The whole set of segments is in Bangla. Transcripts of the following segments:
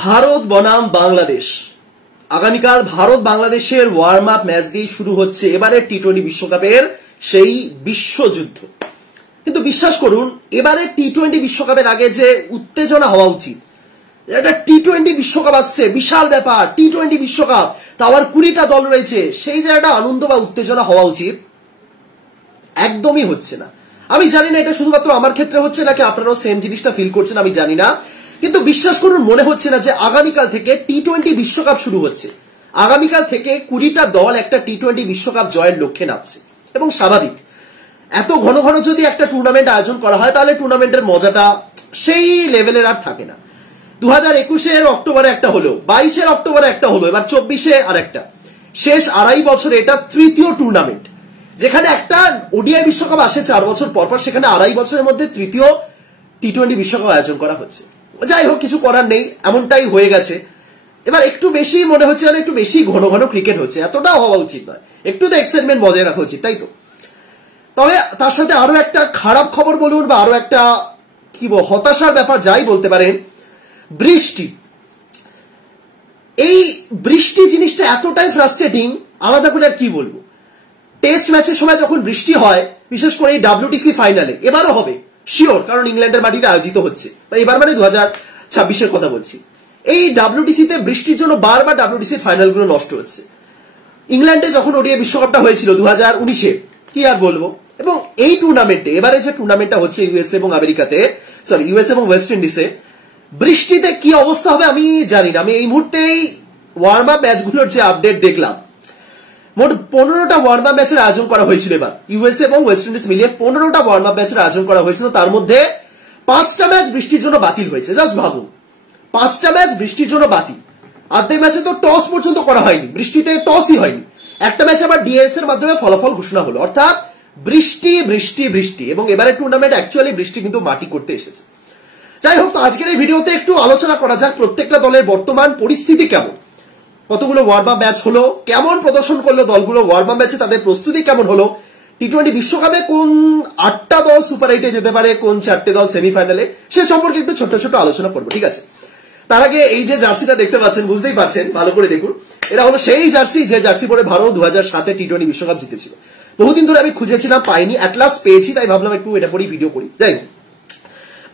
ভারত বনাম বাংলাদেশ। আগামীকাল ভারত বাংলাদেশের ওয়ার্ম আপ ম্যাচ দিয়ে শুরু হচ্ছে এবারে টি-20 বিশ্বকাপের সেই বিশ্বযুদ্ধ। কিন্তু বিশ্বাস করুন, এবারে টি-20 বিশ্বকাপের আগে যে উত্তেজনা হওয়া উচিত, একটা টি-20 বিশ্বকাপ আসছে, বিশাল ব্যাপার, টি-20 বিশ্বকাপ, তা আবার 20টা দল রয়েছে, সেই যে একটা আনন্দ বা উত্তেজনা হওয়া উচিত, একদমই হচ্ছে না। আমি জানি না এটা শুধুমাত্র আমার ক্ষেত্রে হচ্ছে নাকি আপনারাও সেম জিনিসটা ফিল করছেন, আমি জানি না। কিন্তু বিশ্বাস করুন, মনে হচ্ছে না যে আগামীকাল থেকে টি-20 বিশ্বকাপ শুরু হচ্ছে। আগামীকাল থেকে 20টা দল একটা টি-20 বিশ্বকাপ জয়ের লক্ষ্যে নামছে। এবং স্বাভাবিক, এত ঘন ঘন যদি একটা টুর্নামেন্ট আয়োজন করা হয় তাহলে টুর্নামেন্টের মজাটা সেই লেভেলের আর থাকে না। 2021 অক্টোবরে একটা হলো, 22 অক্টোবরে একটা হলো, এবার 24 আর একটা। শেষ 2.5 বছরে এটা তৃতীয় টুর্নামেন্ট, যেখানে একটা ওডিআই বিশ্বকাপ আসে 4 বছর পর পর, সেখানে 2.5 বছরের মধ্যে তৃতীয় টি-20 বিশ্বকাপ আয়োজন করা হচ্ছে। যাই হোক, কিছু করার নেই, এমনটাই হয়ে গেছে। এবার একটু বেশি মনে হচ্ছে যেন একটু বেশি ঘন ঘন ক্রিকেট হচ্ছে, এতটাও হওয়া উচিত নয়, একটু তো এক্সাইটমেন্ট বজায় রাখা উচিত, তাই তো? তবে তার সাথে আরো একটা খারাপ খবর বলুন বা আরো একটা কি হতাশার ব্যাপার যাই বলতে পারেন, বৃষ্টি। এই বৃষ্টি জিনিসটা এতটাই ফ্রাস্ট্রেটিং, আলাদা করে আর কি বলবো। টেস্ট ম্যাচের সময় যখন বৃষ্টি হয়, বিশেষ করে এই WTC ফাইনালে, এবারও হবে শিওর, কারণ ইংল্যান্ডের মাটিতে আয়োজিত হচ্ছে, এবার মানে 2026 কথা বলছি। এই WTC তে বৃষ্টির জন্য বারবার WTC ফাইনালগুলো নষ্ট হচ্ছে। ইংল্যান্ডে যখন ওডিআই বিশ্বকাপটা হয়েছিল 2019-এ, কি আর বলবো। এবং এই টুর্নামেন্টে, এবারে যে টুর্নামেন্টটা হচ্ছে ইউএসএ এবং আমেরিকাতে, সরি ইউএসএ এবং ওয়েস্ট ইন্ডিজে, বৃষ্টিতে কি অবস্থা হবে আমি জানি না। আমি এই মুহূর্তেই ওয়ার্ম আপ ম্যাচগুলোর যে আপডেট দেখলাম, মোট 15টা ওয়ার্ম আপ ম্যাচের আয়োজন করা হয়েছিল। এবার ইউএসএ এবং ওয়েস্ট ইন্ডিজ মিলিয়ে 15টা ওয়ার্ম আপ ম্যাচের আয়োজন করা হয়েছিল, তার মধ্যে 5টা ম্যাচ বৃষ্টির জন্য বাতিল হয়েছে। জাস্ট ভাবুন, 5টা ম্যাচ বৃষ্টির জন্য বাতিল। অর্ধেক ম্যাচে তো টস পর্যন্ত করা হয়নি, বৃষ্টিতে টসই হয়নি। একটা ম্যাচে আবার ডিএস এর মাধ্যমে ফলাফল ঘোষণা হলো। অর্থাৎ বৃষ্টি বৃষ্টি বৃষ্টি, এবং এবারে টুর্নামেন্ট অ্যাকচুয়ালি বৃষ্টি কিন্তু মাটি করতে এসেছে। যাই হোক, তো আজকের এই ভিডিওতে একটু আলোচনা করা যাক প্রত্যেকটা দলের বর্তমান পরিস্থিতি কেমন, কতগুলো ওয়ার্ম আপ ম্যাচ হলো, কেমন প্রদর্শন করলো দলগুলো ওয়ার্ম আপ ম্যাচে, তাদের প্রস্তুতি কেমন হলো, টি-20 বিশ্বকাপে কোন 8টা দল সুপার 8-এ যেতে পারে, কোন 4টে দল সেমিফাইনালে, সে সম্পর্কে একটু ছোট ছোট আলোচনা করবো, ঠিক আছে? তার আগে এই যে জার্সিটা দেখতে পাচ্ছেন, বুঝতেই পারছেন, ভালো করে দেখুন, এটা হলো সেই জার্সি যে জার্সি পরে ভারত 2007-এ টি-20 বিশ্বকাপ জিতেছিল। বহুদিন ধরে আমি খুঁজেছিলাম, পাইনি, অ্যাট লাস্ট পেয়েছি, তাই ভাবলাম একটু এটা পরেই ভিডিও করি। যাই হোক,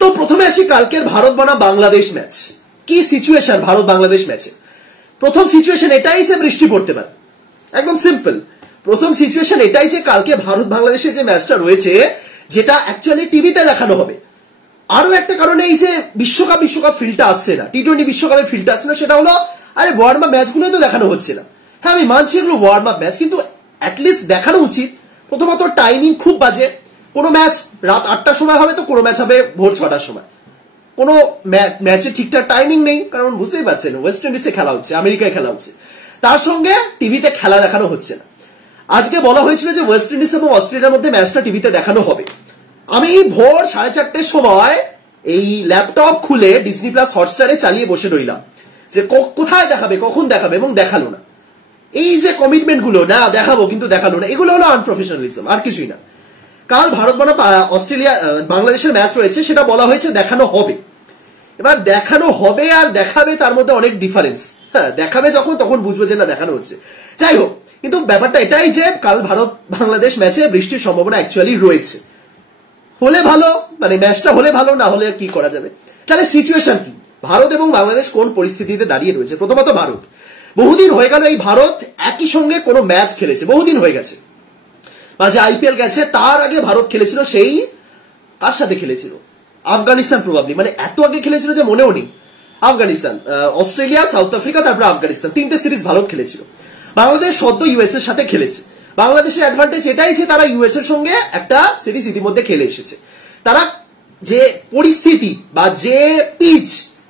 তো প্রথমে আসি কালকের ভারত বনাম বাংলাদেশ ম্যাচ। কি সিচুয়েশন ভারত বাংলাদেশ ম্যাচে? প্রথম সিচুয়েশন এটাই যে বৃষ্টি পড়তে পারে, একদম সিম্পল। প্রথম সিচুয়েশন এটাই যে কালকে ভারত বাংলাদেশের যে ম্যাচটা রয়েছে, যেটা অ্যাকচুয়ালি টিভিতে দেখানো হবে। আরো একটা কারণে এই যে বিশ্বকাপ ফিল্ডটা আসছে না, টি-20 বিশ্বকাপের ফিল্ডটা আসছে না, সেটা হলো আরে ওয়ার্ম আপ ম্যাচগুলোই তো দেখানো হচ্ছে না। হ্যাঁ, আমি মানছি এগুলো ওয়ার্ম আপ ম্যাচ, কিন্তু অ্যাটলিস্ট দেখানো উচিত। প্রথমত টাইমিং খুব বাজে, কোনো ম্যাচ রাত 8টার সময় হবে তো কোনো ম্যাচ হবে ভোর 6টার সময়। কোনো ম্যাচের ঠিকঠাক টাইমিং নেই, কারণ বুঝতেই পারছেন ওয়েস্ট ইন্ডিজে খেলা হচ্ছে, আমেরিকায় খেলা হচ্ছে, তার সঙ্গে টিভিতে খেলা দেখানো হচ্ছে না। আজকে বলা হয়েছিল যে ওয়েস্ট ইন্ডিজ এবং অস্ট্রেলিয়ার মধ্যে ম্যাচটা টিভিতে দেখানো হবে। আমি ভোর 4:30-এর সময় এই ল্যাপটপ খুলে ডিজনি প্লাস হটস্টারে চালিয়ে বসে রইলাম যে কোথায় দেখাবে, কখন দেখাবে, এবং দেখালো না। এই যে কমিটমেন্ট গুলো, না দেখাবো কিন্তু দেখালো না, এগুলো হলো আনপ্রফেশনালিজম, আর কিছুই না। কাল ভারত বনাম অস্ট্রেলিয়া বাংলাদেশের ম্যাচ রয়েছে, সেটা বলা হয়েছে দেখানো হবে। এবার দেখানো হবে আর দেখাবে, তার মধ্যে অনেক ডিফারেন্স। হ্যাঁ, দেখাবে যখন, তখন বুঝবো যে না দেখানো হচ্ছে। যাই হোক, কিন্তু ব্যাপারটা এটাই যে কাল ভারত বাংলাদেশ ম্যাচে বৃষ্টির সম্ভাবনা অ্যাকচুয়ালি রয়েছে। হলে ভালো, মানে ম্যাচটা হলে ভালো, না হলে কি করা যাবে। তাহলে সিচুয়েশন কি, ভারত এবং বাংলাদেশ কোন পরিস্থিতিতে দাঁড়িয়ে রয়েছে? প্রথমত ভারত, বহুদিন হয়ে গেল এই ভারত একই সঙ্গে কোনো ম্যাচ খেলেছে, বহুদিন হয়ে গেছে। মাঝে আইপিএল গেছে, তার আগে ভারত খেলেছিল, সেই কার সাথে খেলেছিল? আফগানিস্তান প্রবাবলি, মানে এত আগে খেলেছিল যে মনেও নেই। আফগানিস্তান, অস্ট্রেলিয়া, সাউথ আফ্রিকা, তারপরে আফগানিস্তান, 3টে সিরিজ ভারত খেলেছিল। বাংলাদেশ সদ্য ইউএস এর সাথে খেলেছে। বাংলাদেশের অ্যাডভান্টেজ এটাই যে তারা ইউএস এর সঙ্গে একটা সিরিজ ইতিমধ্যে খেলে এসেছে। তারা যে পরিস্থিতি বা যে পিচ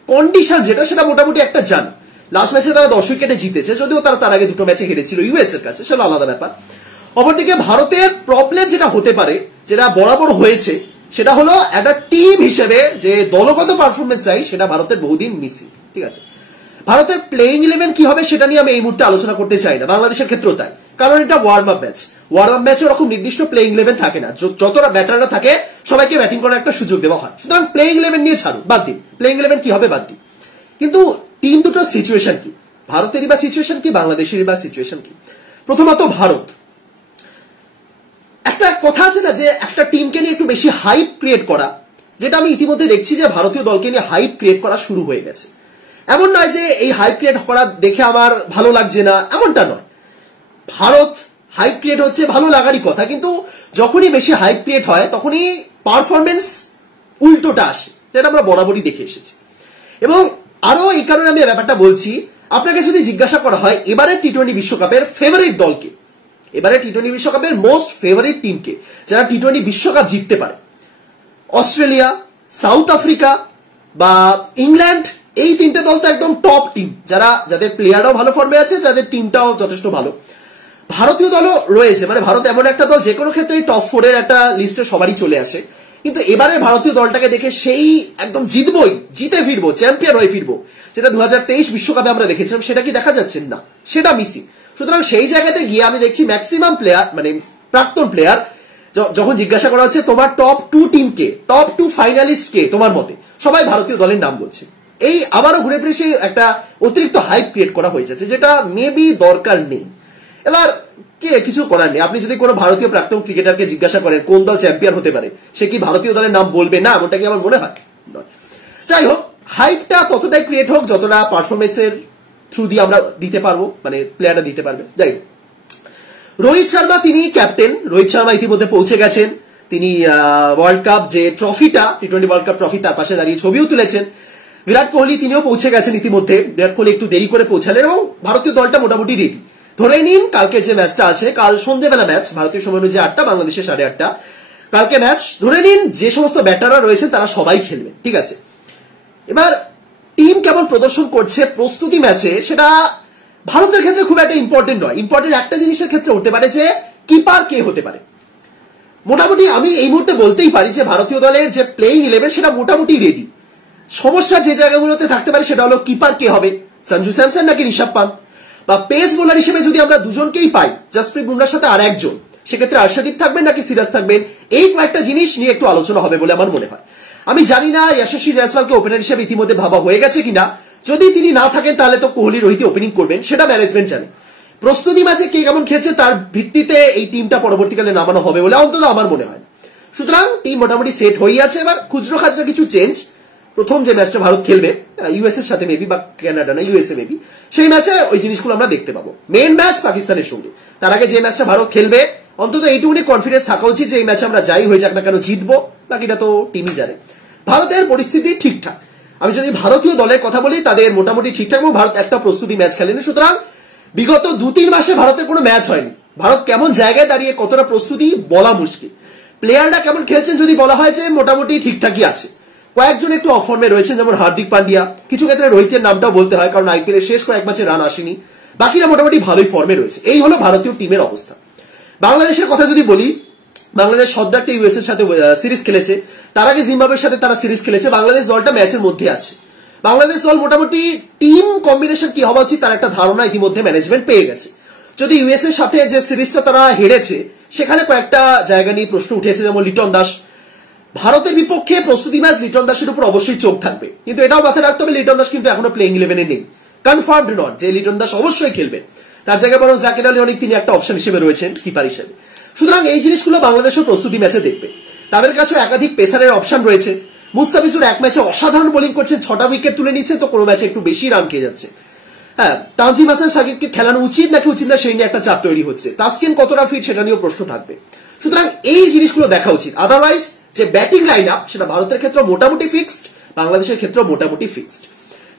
কন্ডিশন যেটা, সেটা মোটামুটি একটা জানে। লাস্ট ম্যাচে তারা 10 উইকেটে জিতেছে, যদিও তারা তার আগে 2টো ম্যাচে হেরেছিল ইউএস এর কাছে, সেটা আলাদা ব্যাপার। অপরদিকে ভারতের প্রবলেম যেটা হতে পারে, যেটা বরাবর হয়েছে, সেটা হলো একটা টিম হিসেবে যে দলগত পারফরমেন্স চাই, সেটা ভারতের বহুদিন মিসিং, ঠিক আছে? ভারতের প্লেইং 11 কি হবে সেটা নিয়ে আমি এই মুহূর্তে আলোচনা করতে চাই না, বাংলাদেশের ক্ষেত্রেও তাই, কারণ এটা warm up match. Warm up ম্যাচে ওরকম নির্দিষ্ট প্লেইং 11 থাকে না, যতটা ব্যাটাররা থাকে সবাইকে ব্যাটিং করার একটা সুযোগ দেওয়া হয়। সুতরাং প্লেইং 11 নিয়ে ছাড়ুন, বাদ দিন, প্লেইং 11 কি হবে বাদ দিন। কিন্তু দুটো সিচুয়েশন কি, ভারতেরই বা সিচুয়েশন কি, বাংলাদেশেরই বা সিচুয়েশন কি। প্রথমত ভারত, একটা কথা আছে না যে একটা টিমকে নিয়ে একটু বেশি হাইপ ক্রিয়েট করা, যেটা আমি ইতিমধ্যে দেখছি যে ভারতীয় দলকে নিয়ে হাইপ ক্রিয়েট করা শুরু হয়ে গেছে। এমন নয় যে এই হাইপ ক্রিয়েট করা দেখে আমার ভালো লাগছে না, এমনটা নয়। ভারত হাইপ ক্রিয়েট হচ্ছে ভালো লাগারই কথা, কিন্তু যখনই বেশি হাইপ ক্রিয়েট হয় তখনই পারফরমেন্স উল্টোটা আসে, যেটা আমরা বরাবরই দেখে এসেছি। এবং আরো এই কারণে আমি ব্যাপারটা বলছি, আপনাকে যদি জিজ্ঞাসা করা হয় এবারে টি-20 বিশ্বকাপের ফেভারিট দলকে, এবারে টি-20 বিশ্বকাপের মোস্ট ফেভারিট টিমকে যারা টি-20 বিশ্বকাপ জিততে পারে, অস্ট্রেলিয়া, সাউথ আফ্রিকা বা ইংল্যান্ড, এই তিনটে দল তো একদম টপ টিম, যাদের প্লেয়াররাও ভালো ফর্মে আছে, যাদের টিমটাও যথেষ্ট ভালো। ভারতীয় দলও রয়েছে, মানে ভারত এমন একটা দল যে কোনো ক্ষেত্রে টপ 4 এর একটা লিস্টে সবারই চলে আসে। কিন্তু এবারে ভারতীয় দলটাকে দেখে সেই একদম জিতবই, জিতে ফিরবো, চ্যাম্পিয়ন হয়ে ফিরবো, যেটা 2023 বিশ্বকাপে আমরা দেখেছিলাম, সেটা কি দেখা যাচ্ছে না, সেটা মিসিং। সুতরাং সেই জায়গাতে গিয়ে আমি দেখছি ম্যাক্সিমাম প্লেয়ার, মানে প্রাক্তন প্লেয়ার, যখন জিজ্ঞাসা করা হচ্ছে তোমার টপ 2 টিমকে, টপ 2 ফাইনালিস্ট কে তোমার মতে, সবাই ভারতীয় দলের নাম বলছে। এই আবারও ঘুরে ফিরে সেই একটা অতিরিক্ত হাইপ ক্রিয়েট করা হয়ে যাচ্ছে, যেটা মেবি দরকার নেই। এবার কিছু করার নেই, আপনি যদি কোনো ভারতীয় প্রাক্তন ক্রিকেটারকে জিজ্ঞাসা করেন কোন দল চ্যাম্পিয়ন হতে পারে, সে কি ভারতীয় দলের নাম বলবে না? এমনটা কি আমার মনে হয়? যাই হোক, হাইপটা ততটাই ক্রিয়েট হোক যতটা পারফরমেন্সের থ্রু দিয়ে আমরা দিতে পারবো, মানে প্লেয়াররা দিতে পারবে। যাই হোক, রোহিত শর্মা, তিনি ক্যাপ্টেন। রোহিত শর্মা ইতিমধ্যে পৌঁছে গেছেন, তিনি ওয়ার্ল্ড কাপ যে ট্রফিটা, টি-20 ওয়ার্ল্ড কাপ ট্রফি, তার পাশে দাঁড়িয়ে ছবিও তুলেছেন। বিরাট কোহলি, তিনিও পৌঁছে গেছেন ইতিমধ্যে। বিরাট কোহলি একটু দেরি করে পৌঁছালেন এবং ভারতীয় দলটা মোটামুটি রেডি। ধরে নিন কালকে যে ম্যাচটা আছে, কাল সন্ধ্যেবেলা ম্যাচ, ভারতীয় সময় অনুযায়ী 8টা, বাংলাদেশের 8:30, কালকে ম্যাচ। ধরে নিন যে সমস্ত ব্যাটাররা রয়েছেন তারা সবাই খেলবে, ঠিক আছে। এবার টিম কেমন প্রদর্শন করছে প্রস্তুতি ম্যাচে, সেটা ভারতের ক্ষেত্রে খুব একটা ইম্পর্টেন্ট নয়। ইম্পর্টেন্ট একটা জিনিসের ক্ষেত্রে হতে পারে যে কিপার কে হতে পারে। মোটামুটি আমি এই মুহূর্তে বলতেই পারি যে ভারতীয় দলের যে প্লেইং 11 সেটা মোটামুটি রেডি। সমস্যা যে জায়গাগুলোতে থাকতে পারে সেটা হলো কিপার কে হবে, সঞ্জু স্যামসন নাকি ঋষভ পান্ত, বা পেস বোলার হিসেবে যদি আমরা দুজনকেই পাই, জসপ্রীত বুমরার সাথে আর একজন, সেক্ষেত্রে আর্শদীপ থাকবেন নাকি সিরাজ থাকবেন, এই কয়েকটা জিনিস নিয়ে একটু আলোচনা হবে বলে আমার মনে হয়। আমি জানি না যশস্বী জয়সওয়ালকে ওপেনার হিসেবে ইতিমধ্যে ভাবা হয়ে গেছে কিনা। যদি তিনি না থাকেন তাহলে তো কোহলি, রোহিত ওপেনিং করবেন, সেটা ম্যানেজমেন্ট জানে। প্রস্তুতি ম্যাচে কে কেমন খেলছে তার ভিত্তিতে এই টিমটা পরবর্তীকালে নামানো হবে বলে অন্তত আমার মনে হয় না। সুতরাং টিম মোটামুটি সেট হয়ে আছে। এবার খুচরো খাচরা কিছু চেঞ্জ, প্রথম যে ম্যাচটা ভারত খেলবে ইউএস এর সাথে মেবি, বা কানাডা না ইউএসএ মেবি, সেই ম্যাচে ওই জিনিসগুলো আমরা দেখতে পাবো। মেইন ম্যাচ পাকিস্তানের সঙ্গে, তার আগে যে ম্যাচটা ভারত খেলবে, অন্তত এইটুকুনি কনফিডেন্স থাকা উচিত যে এই ম্যাচে আমরা যাই হয়ে যাক না কেন জিতবো, বাকিটা তো টিমই জানে। ভারতের পরিস্থিতি ঠিকঠাক। আমি যদি ভারতীয় দলের কথা বলি, তাদের মোটামুটি ঠিকঠাক, এবং ভারত একটা প্রস্তুতি ম্যাচ খেলেনি। সুতরাং বিগত 2-3 মাসে ভারতের কোনো ম্যাচ হয়নি। ভারত কেমন জায়গায় দাঁড়িয়ে, কতটা প্রস্তুতি বলা মুশকিল। প্লেয়াররা কেমন খেলছেন যদি বলা হয় যে মোটামুটি ঠিকঠাকই আছে। কয়েকজন একটু অফ ফর্মে রয়েছেন, যেমন হার্দিক পান্ডিয়া, কিছু ক্ষেত্রে রোহিতের নামটাও বলতে হয় কারণ আইপিএল এর শেষ কয়েক ম্যাচে রান আসেনি। বাকিরা মোটামুটি ভালোই ফর্মে রয়েছে। এই হলো ভারতীয় টিমের অবস্থা। বাংলাদেশের কথা যদি বলি, বাংলাদেশ সদ্য একটা ইউএস এর সাথে সিরিজ খেলেছে, তার আগে জিম্বাবুয়ের সাথে তারা সিরিজ খেলেছে। বাংলাদেশ দলটা ম্যাচের মধ্যে আছে। বাংলাদেশ দল মোটামুটি টিম কম্বিনেশন কি হওয়া উচিত তার একটা ধারণা ইতিমধ্যে ম্যানেজমেন্ট পেয়ে গেছে। যদি ইউএস এর সাথে যে সিরিজটা তারা হেরেছে, সেখানে কয়েকটা জায়গা নিয়ে প্রশ্ন উঠেছে, যেমন লিটন দাস। ভারতের বিপক্ষে প্রস্তুতি ম্যাচ লিটন দাসের উপর অবশ্যই চোখ থাকবে, কিন্তু এটাও মাথায় রাখতে হবে লিটন দাস কিন্তু এখনো প্লেইং 11-এ নেই। কনফার্মড নট যে লিটন দাস অবশ্যই খেলবে, তার জায়গায় বরং জাকির আলী অনেক, তিনি একটা অপশন হিসেবে রয়েছেন কিপার হিসেবে। সুতরাং এই জিনিসগুলো বাংলাদেশের প্রস্তুতি ম্যাচে দেখবে। তাদের কাছে একাধিক পেসারের অপশন রয়েছে। মুস্তাফিজুর এক ম্যাচে অসাধারণ বোলিং করছেন, 6টা উইকেট তুলে নিচ্ছে, তো কোনো ম্যাচে একটু বেশি রান খেয়ে যাচ্ছে। হ্যাঁ, তানজিম হাসান সাকিবকে খেলানো উচিত নাকি উচিত না, সেই নিয়ে একটা চাপ তৈরি হচ্ছে। তাসকিন কতটা ফিট সেটা নিয়েও প্রশ্ন থাকবে। সুতরাং এই জিনিসগুলো দেখা উচিত। আদারওয়াইজ যে ব্যাটিং লাইন আপ, সেটা ভারতের ক্ষেত্রে মোটামুটি ফিক্সড, বাংলাদেশের ক্ষেত্রে মোটামুটি ফিক্সড।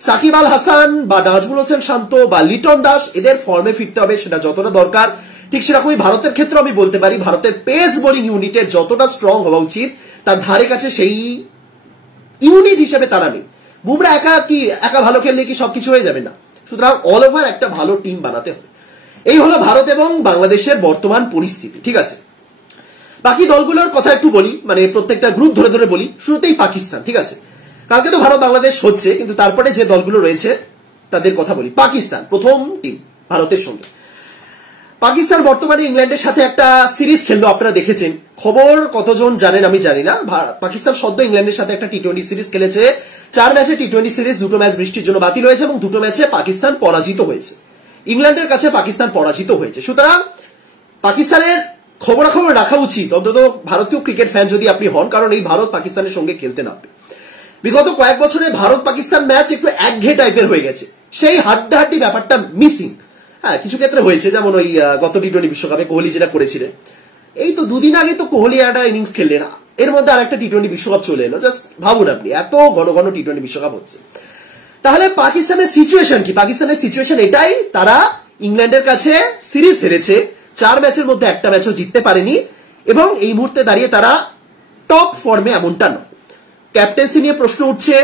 সাকিব আল হাসান বা নাজমুল হোসেন শান্ত বা লিটন দাস, এদের ফর্মে ফিরতে হবে, সেটা যতটা দরকার। ঠিক সেরকমই ভারতের ক্ষেত্রে আমি বলতে পারি ভারতের পেস বোলিং ইউনিটের যতটা স্ট্রং হওয়া উচিত, তার ধারে কাছে সেই ইউনিট হিসেবে তারা নেই। বুমরা একা ভালো খেললে কি সবকিছু হয়ে যাবে না। সুতরাং অল ওভার একটা ভালো টিম বানাতে হবে। এই হলো ভারত এবং বাংলাদেশের বর্তমান পরিস্থিতি, ঠিক আছে। বাকি দলগুলোর কথা একটু বলি, মানে প্রত্যেকটা গ্রুপ ধরে ধরে বলি। শুরুতেই পাকিস্তান, ঠিক আছে। কালকে তো ভারত বাংলাদেশ হচ্ছে, কিন্তু তারপরে যে দলগুলো রয়েছে তাদের কথা বলি। পাকিস্তান প্রথম টিম ভারতের সঙ্গে। পাকিস্তান বর্তমানে ইংল্যান্ডের সাথে একটা সিরিজ খেললো, আপনারা দেখেছেন। খবর কতজন জানেন আমি জানি না। পাকিস্তান সদ্য ইংল্যান্ডের সাথে একটা টি-20 সিরিজ খেলেছে। 4 ম্যাচে টি-20 সিরিজ, 2টো ম্যাচ বৃষ্টির জন্য বাতিল হয়েছে এবং 2টো ম্যাচে পাকিস্তান পরাজিত হয়েছে। ইংল্যান্ডের কাছে পাকিস্তান পরাজিত হয়েছে। সুতরাং পাকিস্তানের খবরাখবর রাখা উচিত, অন্তত ভারতীয় ক্রিকেট ফ্যান যদি আপনি হন, কারণ এই ভারত পাকিস্তানের সঙ্গে খেলতে নামবে। বিগত কয়েক বছরে ভারত পাকিস্তান ম্যাচ একটু একঘেয়ে টাইপের হয়ে গেছে, সেই হাড্ডাহাড্ডি ব্যাপারটা মিসিং। হ্যাঁ, কিছু ক্ষেত্রে হয়েছে, যেমন ওই গত টি-20 বিশ্বকাপে কোহলি যেটা করেছিলেন। এই তো 2 দিন আগে তো কোহলি একটা ইনিংস খেললেন, এর মধ্যে আর একটা টি-20 বিশ্বকাপ চলে এলো। জাস্ট ভাবুন আপনি, এত ঘন ঘন টি-20 বিশ্বকাপ হচ্ছে। তাহলে পাকিস্তানের সিচুয়েশন কি? পাকিস্তানের সিচুয়েশন এটাই, তারা ইংল্যান্ডের কাছে সিরিজ হেরেছে, 4 ম্যাচের মধ্যে একটা ম্যাচও জিততে পারেনি এবং এই মুহূর্তে দাঁড়িয়ে তারা টপ ফর্মে এমনটা নয়। ক্যাপ্টেন্সি নিয়ে প্রশ্ন উঠছে,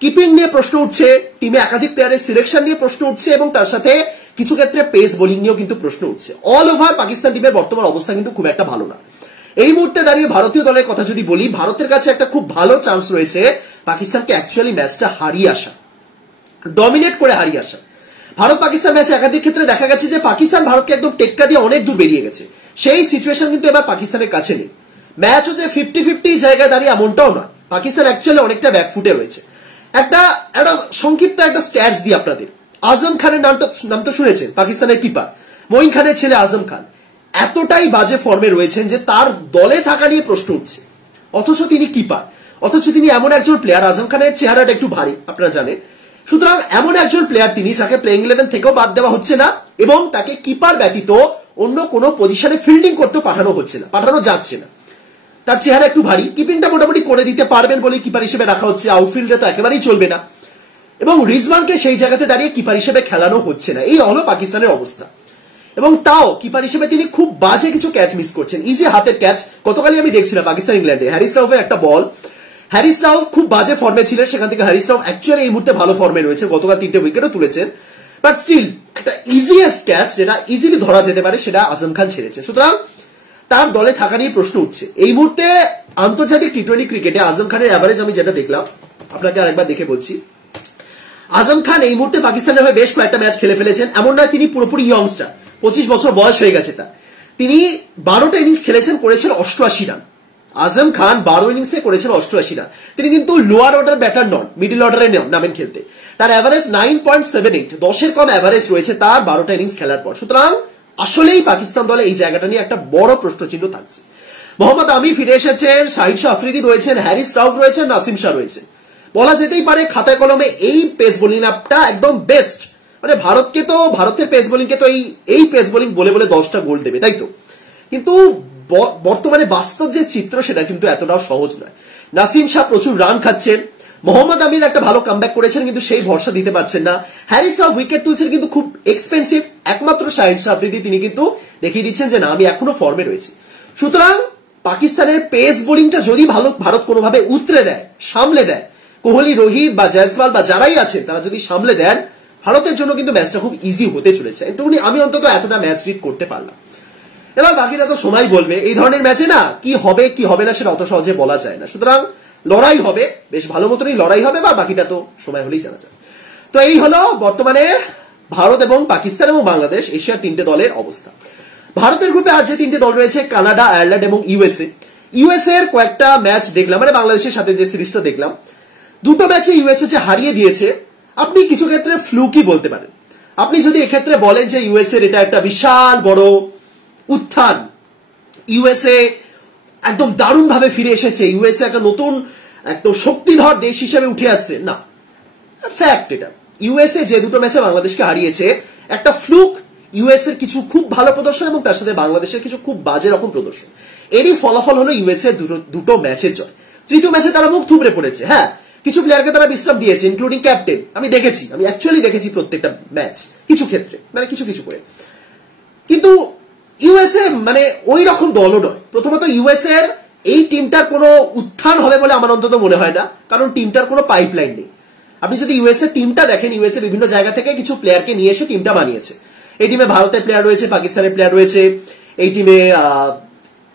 কিপিং নিয়ে প্রশ্ন উঠছে, টিমে একাধিক প্লেয়ারের সিলেকশন নিয়ে প্রশ্ন উঠছে এবং তার সাথে কিছু ক্ষেত্রে পেস বোলিং নিয়েও কিন্তু প্রশ্ন উঠছে। অল ওভার পাকিস্তান টিমের বর্তমান অবস্থা কিন্তু খুব একটা ভালো না। এই মুহূর্তে দাঁড়িয়ে ভারতীয় দলের কথা যদি বলি, ভারতের কাছে একটা খুব ভালো চান্স রয়েছে পাকিস্তানকে অ্যাকচুয়ালি ম্যাচটা হারিয়ে আসা, ডমিনেট করে হারিয়ে আসা। ভারত পাকিস্তান ম্যাচে একাধিক ক্ষেত্রে দেখা গেছে যে পাকিস্তান ভারতকে একদম টেক্কা দিয়ে অনেক দূর বেরিয়ে গেছে। সেই সিচুয়েশন কিন্তু এবার পাকিস্তানের কাছে নেই। ম্যাচ হচ্ছে 50-50 জায়গায় দাঁড়িয়ে এমনটাও নয়, পাকিস্তান অ্যাকচুয়ালি অনেকটা ব্যাকফুটে রয়েছে। একটা সংক্ষিপ্ত একটা স্ট্যাটস দিই আপনাদের। আজম খানের নাম তো শুনেছেন, পাকিস্তানের কিপার, মঈন খানের ছেলে আজম খান এতটাই বাজে ফর্মে রয়েছেন যে তার দলে থাকা নিয়ে প্রশ্ন উঠছে, অথচ তিনি কিপার, অথচ তিনি এমন একজন প্লেয়ার। আজম খানের চেহারাটা একটু ভারী, আপনারা জানেন। সুতরাং এমন একজন প্লেয়ার তিনি, যাকে প্লেইং 11 থেকেও বাদ দেওয়া হচ্ছে না এবং তাকে কিপার ব্যতীত অন্য কোনো পজিশনে ফিল্ডিং করতে পাঠানো হচ্ছে না, পাঠানো যাচ্ছে না। তার চেহারা একটু ভারী, কিপিংটা মোটামুটি করে দিতে পারবেন বলে কিপার হিসেবে রাখা হচ্ছে, আউটফিল্ডে তো একেবারেই চলবে না এবং রিজওয়ানকে সেই জায়গাতে দাঁড়িয়ে কিপার হিসেবে খেলানো হচ্ছে না। এই হলো পাকিস্তানের অবস্থা। এবং তাও কিপার হিসেবে তিনি খুব বাজে কিছু ক্যাচ মিস করছেন, ইজি হাতের ক্যাচ। গতকালই আমি দেখছিলাম পাকিস্তান ইংল্যান্ডে হ্যারিস রাউফের একটা বল, হ্যারিস রাউফ খুব বাজে ফর্মে ছিলেন, সেখান থেকে হ্যারিস রাউফ অ্যাকচুয়ালি এই মুহূর্তে ভালো ফর্মে রয়েছে, গতকাল 3টে উইকেটও তুলেছেন, বাট স্টিল একটা ইজিয়েস্ট ক্যাচ যেটা ইজিলি ধরা যেতে পারে সেটা আজম খান ছেড়েছে। সুতরাং তার দলে থাকা নিয়ে প্রশ্ন উঠছে। এই মুহূর্তে আন্তর্জাতিক টি-20 ক্রিকেটে আজম খানের অ্যাভারেজ আমি যেটা দেখলাম, আপনাকে আরেকবার দেখে বলছি। আজম খান এই মুহূর্তে পাকিস্তানের হয়ে বেশ কয়েকটা ম্যাচ খেলে ফেলেছেন, এমন নয় তিনি পুরোপুরি ইয়ংস্টার, 25 বছর বয়স হয়ে গেছে তার। তিনি 12টা ইনিংস খেলেছেন, করেছেন 88 রান। আজম খান 12 ইনিংসে করেছেন 88 রান। তিনি কিন্তু লোয়ার অর্ডার ব্যাটার নন, মিডল অর্ডারে নামেন খেলতে। তার অ্যাভারেজ 9.78, 10-এর কম অ্যাভারেজ রয়েছে তার 12টা ইনিংস খেলার পর। সুতরাং আসলেই পাকিস্তান দলে এই জায়গাটা নিয়ে একটা বড় প্রশ্নচিহ্ন থাকছে। মোহাম্মদ আমির ফিরে এসেছেন, শাহিদ শাহ আফ্রিদি রয়েছেন, হ্যারিস রাউফ রয়েছেন, নাসিম শাহ রয়েছেন। বলা যেতেই পারে খাতায় কলমে এই পেস বোলিং আপটা একদম বেস্ট। মানে ভারতকে তো, ভারতের পেস বোলিংকে তো এই পেস বোলিং বলে বলে 10টা গোল দেবে, তাই তো? কিন্তু বর্তমানে বাস্তব যে চিত্র সেটা কিন্তু এতটাও সহজ নয়। নাসিম শাহ প্রচুর রান খাচ্ছেন, মোহাম্মদ আমির একটা ভালো কামব্যাক করেছেন কিন্তু সেই ভরসা দিতে পারছেন না, হ্যারিস রাউফ উইকেট তুলছেন কিন্তু খুব এক্সপেন্সিভ। একমাত্র শাহিদ শাহ আফ্রিদি তিনি কিন্তু দেখিয়ে দিচ্ছেন যে না, আমি এখনো ফর্মে রয়েছি। সুতরাং পাকিস্তানের পেস বোলিংটা যদি ভারত কোনোভাবে উতরে দেয়, সামলে দেয়, কোহলি, রোহিত বা জয়সওয়াল বা যারাই আছেন তারা যদি সামলে দেন, ভারতের জন্য কিন্তু ম্যাচটা খুব ইজি হতে চলেছে। একটুখানি আমি অন্তত এতটা ম্যাচ রিড করতে পারলাম। এবার বাকিটা তো সময় বলবে। এই ধরনের ম্যাচে না কি হবে কি হবে না সেটা অত সহজে বলা যায় না। সুতরাং লড়াই হবে, বেশ ভালো মতনই লড়াই হবে, বা বাকিটা তো সময় হলেই জানা যায়। তো এই হলো বর্তমানে ভারত এবং পাকিস্তান এবং বাংলাদেশ, এশিয়ার 3টে দলের অবস্থা। ভারতের গ্রুপে আর যে 3টে দল রয়েছে, কানাডা, আয়ারল্যান্ড এবং ইউএসএ। ইউএসএ এর কয়েকটা ম্যাচ দেখলাম, মানে বাংলাদেশের সাথে যে সিরিজটা দেখলাম, 2টো ম্যাচে ইউএসএ যে হারিয়ে দিয়েছে, আপনি কিছু ক্ষেত্রে ফ্লুকি বলতে পারেন। আপনি যদি এক্ষেত্রে বলেন যে ইউএসএ এটা একটা বিশাল বড় উত্থান, ইউএসএ একদম দারুণ ভাবে ফিরে এসেছে, ইউএসএ একটা নতুন একদম শক্তিধর দেশ হিসেবে উঠে আসছে, না, ফ্যাক্ট এটা। ইউএসএ যে 2টো ম্যাচে বাংলাদেশকে হারিয়েছে একটা ফ্লুক। ইউএসএ এর কিছু খুব ভালো প্রদর্শন এবং তার সাথে বাংলাদেশের কিছু খুব বাজে রকম প্রদর্শন, এরই ফলাফল হলো ইউএসএ 2টো ম্যাচের জয়। 3য় ম্যাচে তারা মুখ থুবড়ে পড়েছে। হ্যাঁ, কিছু প্লেয়ারকে তারা বিশ্রাম দিয়েছে, ইনক্লুডিং ক্যাপ্টেন। আমি অ্যাকচুয়ালি দেখেছি প্রত্যেকটা ম্যাচ, কিছু ক্ষেত্রে মানে কিছু করে। কিন্তু ইউএসএ মানে ওই রকম দলও নয়। প্রথমত ইউএসএ এর এই টিমটার কোনো উত্থান হবে বলে আমার অন্তত মনে হয় না, কারণ টিমটার কোনো পাইপলাইন নেই। আপনি যদি ইউএসএ টিমটা দেখেন, ইউএসএ বিভিন্ন জায়গা থেকে কিছু প্লেয়ারকে নিয়ে এসে টিমটা বানিয়েছে। এই টিমে ভারতের প্লেয়ার রয়েছে, পাকিস্তানের প্লেয়ার রয়েছে, এই টিমে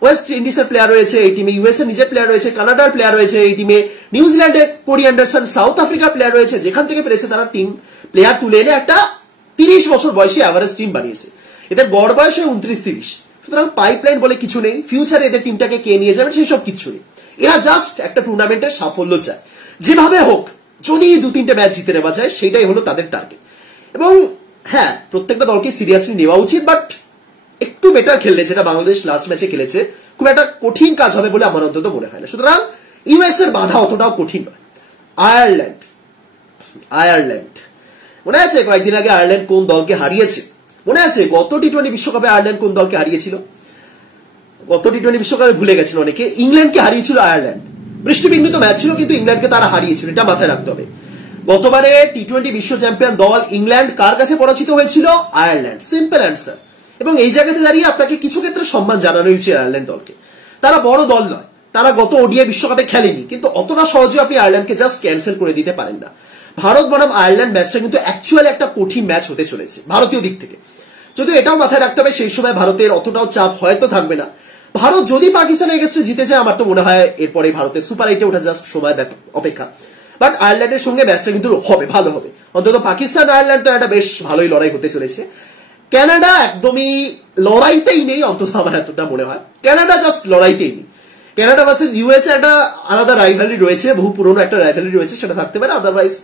ওয়েস্ট ইন্ডিজের প্লেয়ার রয়েছে, এই টিমে ইউএসএ নিজের প্লেয়ার রয়েছে, কানাডার প্লেয়ার রয়েছে, এই টিমে নিউজিল্যান্ডের কোরি অ্যান্ডারসন, সাউথ আফ্রিকার প্লেয়ার রয়েছে। যেখান থেকে পেরেছে তারা টিম প্লেয়ার তুলে এনে একটা 30 বছর বয়সী অ্যাভারেজ টিম বানিয়েছে। এদের গড় বয়স 29-30, সুতরাং পাইপলাইন বলে কিছু নেই, ফিউচারে এদের টিমটাকে কে নিয়ে যাবে সেই সব কিছু নেই। এরা জাস্ট একটা টুর্নামেন্টের সাফল্য চায়, যেভাবে হোক যদি 2-3টে ম্যাচ জিতে নেওয়া যায় সেটাই হলো তাদের টার্গেট। এবং হ্যাঁ, প্রত্যেকটা দলকে সিরিয়াসলি নেওয়া উচিত, বাট একটু বেটার খেললে, যেটা বাংলাদেশ লাস্ট ম্যাচে খেলেছে, খুব একটা কঠিন কাজ হবে বলে আমার অন্তত মনে হয় না। সুতরাং ইউএস এর বাধা অতটাও কঠিন নয়। আয়ারল্যান্ড মনে আছে কয়েকদিন আগে আয়ারল্যান্ড কোন দলকে হারিয়েছে? মনে আছে গত টি-20 বিশ্বকাপে আয়ারল্যান্ড কোন দলকে হারিয়েছিল? গত টি-20 বিশ্বকাপে ভুলে গেছেন অনেকে, ইংল্যান্ডকে হারিয়েছিল আয়ারল্যান্ড। বৃষ্টিবিঘ্নিত ম্যাচ ছিল কিন্তু ইংল্যান্ডকে তারা হারিয়েছিল, এটা মাথায় রাখতে হবে। গতবারে টি-20 বিশ্ব চ্যাম্পিয়ন দল ইংল্যান্ড কার কাছে পরাজিত হয়েছিল? আয়ারল্যান্ড। Simple answer. এবং এই জায়গাতে দাঁড়িয়ে আপনাকে কিছু ক্ষেত্রে সম্মান জানানো হয়েছে আয়ারল্যান্ড দলকে। তারা বড় দল নয়, তারা গত ওডিআই বিশ্বকাপে খেলেনি, কিন্তু অতটা সহজে আপনি আয়ারল্যান্ডকে জাস্ট ক্যান্সেল করে দিতে পারেন না। ভারত বনাম আয়ারল্যান্ড ম্যাচটা কিন্তু অ্যাকচুয়ালি একটা কঠিন ম্যাচ হতে চলেছে ভারতীয় দিক থেকে। যদিও এটাও মাথায় রাখতে হবে সেই সময় ভারতের অতটাও চাপ হয়তো থাকবে না। ভারত যদি পাকিস্তানের এগেইনস্টে জিতে যায়, আমার তো মনে হয় এরপরে ভারতের সুপার 8-এ ওঠা জাস্ট সময় অপেক্ষা। বাট আয়ারল্যান্ডের সঙ্গে ম্যাচটা কিন্তু হবে, ভালো হবে। অন্তত পাকিস্তান আয়ারল্যান্ড তো একটা বেশ ভালোই লড়াই হতে চলেছে। কানাডা একদমই লড়াইতেই নেই, অন্তত আমার এতটা মনে হয়। কানাডা জাস্ট লড়াইতেই নেই। কানাডা ভার্সেস ইউএসএ একটা আলাদা রাইভালরি রয়েছে, বহু পুরনো একটা রাইভালরি রয়েছে, সেটা থাকতে পারে। আদারওয়াইজ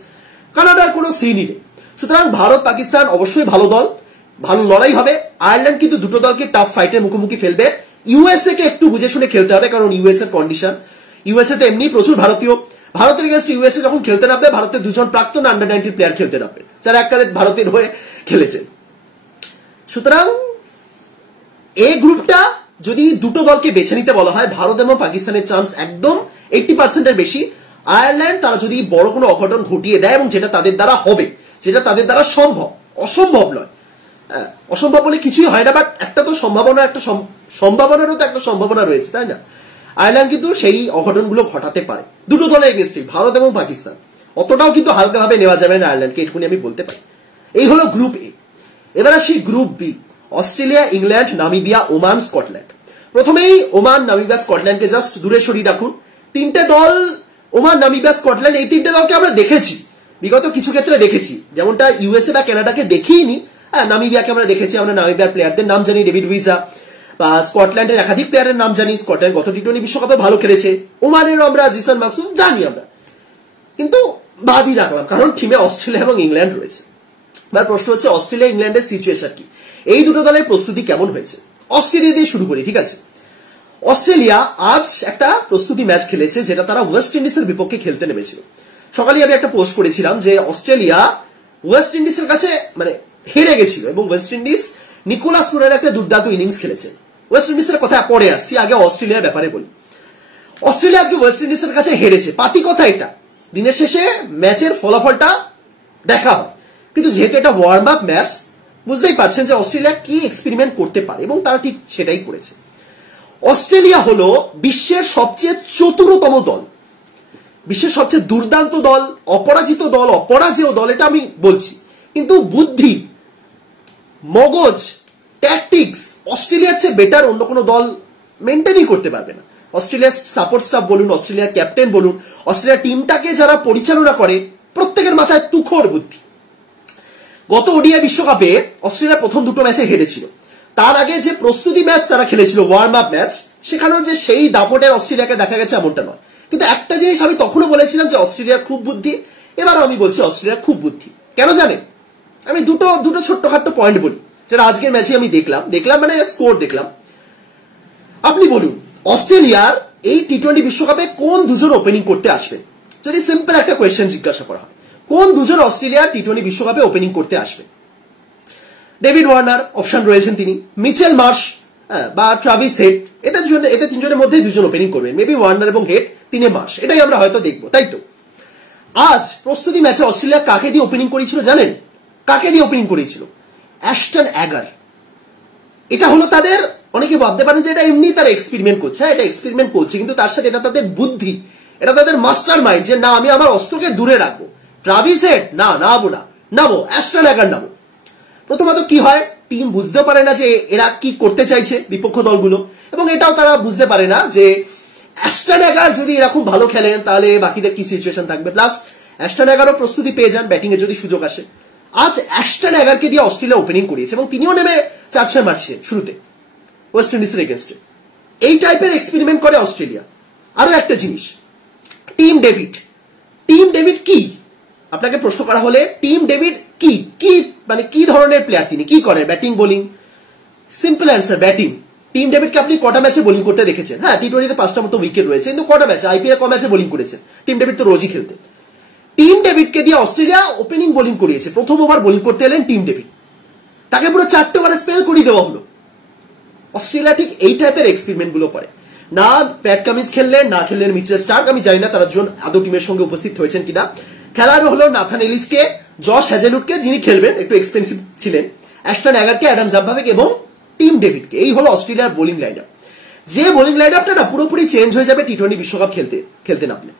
কানাডার কোনো সিনই নেই। সুতরাং ভারত পাকিস্তান অবশ্যই ভালো দল, ভালো লড়াই হবে। আয়ারল্যান্ড কিন্তু দুটো দলকে টাফ ফাইটের মুখোমুখি ফেলবে। ইউএসএ কে একটু বুঝে শুনে খেলতে হবে, কারণ ইউএসএ এর কন্ডিশন, ইউএসএ তে এমনি প্রচুর ভারতীয়। ভারতের এগেইনস্টে ইউএসএ যখন খেলতে নামবে, ভারতের দুজন প্রাক্তন আন্ডার-19 প্লেয়ার খেলতে নামবে, যারা এককালে ভারতের হয়ে খেলেছে। সুতরাং এই গ্রুপটা যদি দুটো দলকে বেছে নিতে বলা হয়, ভারত এবং পাকিস্তানের চান্স একদম 80% এর বেশি। আয়ারল্যান্ড তারা যদি বড় কোনো অঘটন ঘটিয়ে দেয়, এবং যেটা তাদের দ্বারা হবে, যেটা তাদের দ্বারা সম্ভব, অসম্ভব নয়, অসম্ভব বলে কিছুই হয় না, বাট একটা তো সম্ভাবনা, একটা সম্ভাবনারও তো একটা সম্ভাবনা রয়েছে, তাই না? আয়ারল্যান্ড কিন্তু সেই অঘটনগুলো ঘটাতে পারে দুটো দলের এগেইনস্টে, ভারত এবং পাকিস্তান। অতটাও কিন্তু হালকাভাবে নেওয়া যাবে না আয়ারল্যান্ডকে, এটুকুনি আমি বলতে পারি। এই হলো গ্রুপ এ। এবার আসি group B. Australia, England, Namibia, Oman, Scotland. প্রথমেই ওমান, নামিবিয়া, স্কটল্যান্ডকে জাস্ট দূরে সরিয়ে রাখুন। তিনটে দল, ওমান, নামিবিয়া, স্কটল্যান্ড, এই তিনটে দলকে আমরা দেখেছি, বিগত কিছু ক্ষেত্রে দেখেছি। যেমনটা ইউএসএ বা কানাডাকে দেখিনি, নামিবিয়াকে আমরা দেখেছি, আমরা নামিবিয়ার প্লেয়ারদের নাম জানি, ডেভিড উইজা, বা স্কটল্যান্ডের একাধিক প্লেয়ারের নাম জানি। স্কটল্যান্ড গত টি-20 বিশ্বকাপে ভালো খেলেছে। ওমানেরও আমরা জিসান মাকসুদ জানি আমরা, কিন্তু বাদই রাখলাম, কারণ টিমে অস্ট্রেলিয়া এবং ইংল্যান্ড রয়েছে। এবার প্রশ্ন হচ্ছে অস্ট্রেলিয়া ইংল্যান্ডের সিচুয়েশন কি, এই দুটো দলের প্রস্তুতি কেমন হয়েছে? অস্ট্রেলিয়া দিয়ে শুরু করি, ঠিক আছে? অস্ট্রেলিয়া আজ একটা প্রস্তুতি ম্যাচ খেলেছে, যেটা তারা ওয়েস্ট ইন্ডিজের বিপক্ষে খেলতে নেমেছিল। সকালে আমি একটা পোস্ট করেছিলাম যে অস্ট্রেলিয়া ওয়েস্ট ইন্ডিজের কাছে মানে হেরে গেছিল, এবং ওয়েস্ট ইন্ডিজ নিকোলাস পুরানের একটা দুর্দান্ত ইনিংস খেলেছে। ওয়েস্ট ইন্ডিজের কথা পরে আসছি, আগে অস্ট্রেলিয়ার ব্যাপারে বলি। অস্ট্রেলিয়া আজকে ওয়েস্ট ইন্ডিজের কাছে হেরেছে, পাতি কথা এটা। দিনের শেষে ম্যাচের ফলাফলটা দেখা হয়, কিন্তু যেহেতু এটা ওয়ার্ম আপ ম্যাচ, বুঝতেই পারছেন যে অস্ট্রেলিয়া কি এক্সপেরিমেন্ট করতে পারে, এবং তারা ঠিক সেটাই করেছে। অস্ট্রেলিয়া হলো বিশ্বের সবচেয়ে চতুরতম দল, বিশ্বের সবচেয়ে দুর্দান্ত দল, অপরাজিত দল, অপরাজেয় দল, এটা আমি বলছি। কিন্তু বুদ্ধি, মগজ, ট্যাকটিক্স অস্ট্রেলিয়ার চেয়ে বেটার অন্য কোনো দল মেনটেনই করতে পারবে না। অস্ট্রেলিয়ার সাপোর্ট স্টাফ বলুন, অস্ট্রেলিয়ার ক্যাপ্টেন বলুন, অস্ট্রেলিয়ার টিমটাকে যারা পরিচালনা করে, প্রত্যেকের মাথায় তুখোড় বুদ্ধি। গত ওডিআই বিশ্বকাপে অস্ট্রেলিয়া প্রথম দুটো ম্যাচে হেরেছিল। তার আগে যে প্রস্তুতি ম্যাচ তারা খেলেছিল, ওয়ার্ম আপ ম্যাচ, সেখানেও যে সেই দাপটের অস্ট্রেলিয়াকে দেখা গেছে এমনটা নয়। কিন্তু একটা জিনিস আমি তখনও বলেছিলাম যে অস্ট্রেলিয়ার খুব বুদ্ধি, এবারও আমি বলছি অস্ট্রেলিয়ার খুব বুদ্ধি। কেন জানেন? আমি দুটো ছোট্টখাট্ট পয়েন্ট বলি, যেটা আজকের ম্যাচে আমি দেখলাম মানে স্কোর দেখলাম। আপনি বলুন অস্ট্রেলিয়ার এই টি-20 বিশ্বকাপে কোন দুজন ওপেনিং করতে আসবে? যদি সিম্পল একটা কোয়েশ্চেন জিজ্ঞাসা করা হয়, কোন দুজন অস্ট্রেলিয়ার টি-20 বিশ্বকাপে ওপেনিং করতে আসবে? ডেভিড ওয়ার্নার অপশন রয়েছেন, তিনি, মিচেল মার্শ বা ট্রাভিস হেড, এদের তিনজনের মধ্যে দুজন ওপেনিং করবেন, মেবি ওয়ার্নার এবং হেড, তিনে মার্শ, এটাই আমরা হয়তো দেখবো, তাই তো? আজ প্রস্তুতি ম্যাচে অস্ট্রেলিয়া কাকে দিয়ে ওপেনিং করেছিল জানেন? কাকে দিয়ে ওপেনিং করেছিল? Aston Agar. এটা হলো তাদের, অনেকে ভাবতে পারেন যে এটা এমনি তারা এক্সপেরিমেন্ট করছে, এটা এক্সপেরিমেন্ট করছে, কিন্তু তার সাথে এটা তাদের বুদ্ধি, এটা তাদের মাস্টার মাইন্ড, যে না আমি আমার অস্ত্রকে দূরে রাখবো। ট্রাভিস হেড না, নামো অ্যাস্টন অ্যাগার নামো। প্রথমত কি হয়, টিম বুঝতে পারে না যে এরা কি করতে চাইছে বিপক্ষ দলগুলো, এবং এটাও তারা বুঝতে পারে না যে অ্যাস্টন অ্যাগার যদি এরকম ভালো খেলেন তাহলে বাকিদের কি সিচুয়েশন থাকবে। প্লাস অ্যাস্টন অ্যাগারও প্রস্তুতি পেয়ে যান ব্যাটিং এ যদি সুযোগ আসে। আজ অ্যাশটন অ্যাগারকে দিয়ে অস্ট্রেলিয়া ওপেনিং করিয়েছে এবং তিনিও নেমে 4-6 মারছে শুরুতে ওয়েস্ট ইন্ডিজের এগেনস্টে। এই টাইপের এক্সপেরিমেন্ট করে অস্ট্রেলিয়া। আরো একটা জিনিস, টিম ডেভিড। টিম ডেভিড কি, আপনাকে প্রশ্ন করা হলে টিম ডেভিড কি কি মানে কি ধরনের প্লেয়ার, তিনি কি করেন, batting bowling? Simple answer, batting. Tim ডেভিডকে আপনি কটা ম্যাচে বোলিং করতে দেখেছেন? হ্যাঁ, টি-20তে 5টা মতো উইকেট রয়েছে, কিন্তু কটা ম্যাচে, আইপিএল ক ম্যাচে বোলিং করেছেন? টিম ডেভিড তো রোজই খেলতেন। টিম ডেভিডকে দিয়ে অস্ট্রেলিয়া ওপেনিং বোলিং করিয়েছে, প্রথম ওভার বোলিং করতে এলেন টিম ডেভিড, তাকে পুরো 4টে ওভারে স্পেল করিয়ে দেওয়া হলো। অস্ট্রেলিয়া ঠিক এই টাইপের এক্সপেরিমেন্ট গুলো করে। না প্যাট কামিন্স খেললেন, না খেললেন মিচেল স্টার্ক, আমি জানি না তারা দুজন আদৌ টিমের সঙ্গে উপস্থিত হয়েছেন কিনা। খেলানো হলো নাথান এলিসকে, জশ হ্যাজেলউডকে, যিনি খেলবেন, একটু এক্সপেন্সিভ ছিলেন, অ্যাশটন অ্যাগারকে, অ্যাডাম জাম্পাভিক এবং টিম ডেভিডকে। এই হলো অস্ট্রেলিয়ার বোলিং লাইন আপ। যে বোলিং লাইন আপটা না পুরোপুরি চেঞ্জ হয়ে যাবে টি-20 বিশ্বকাপ খেলতে নামলে।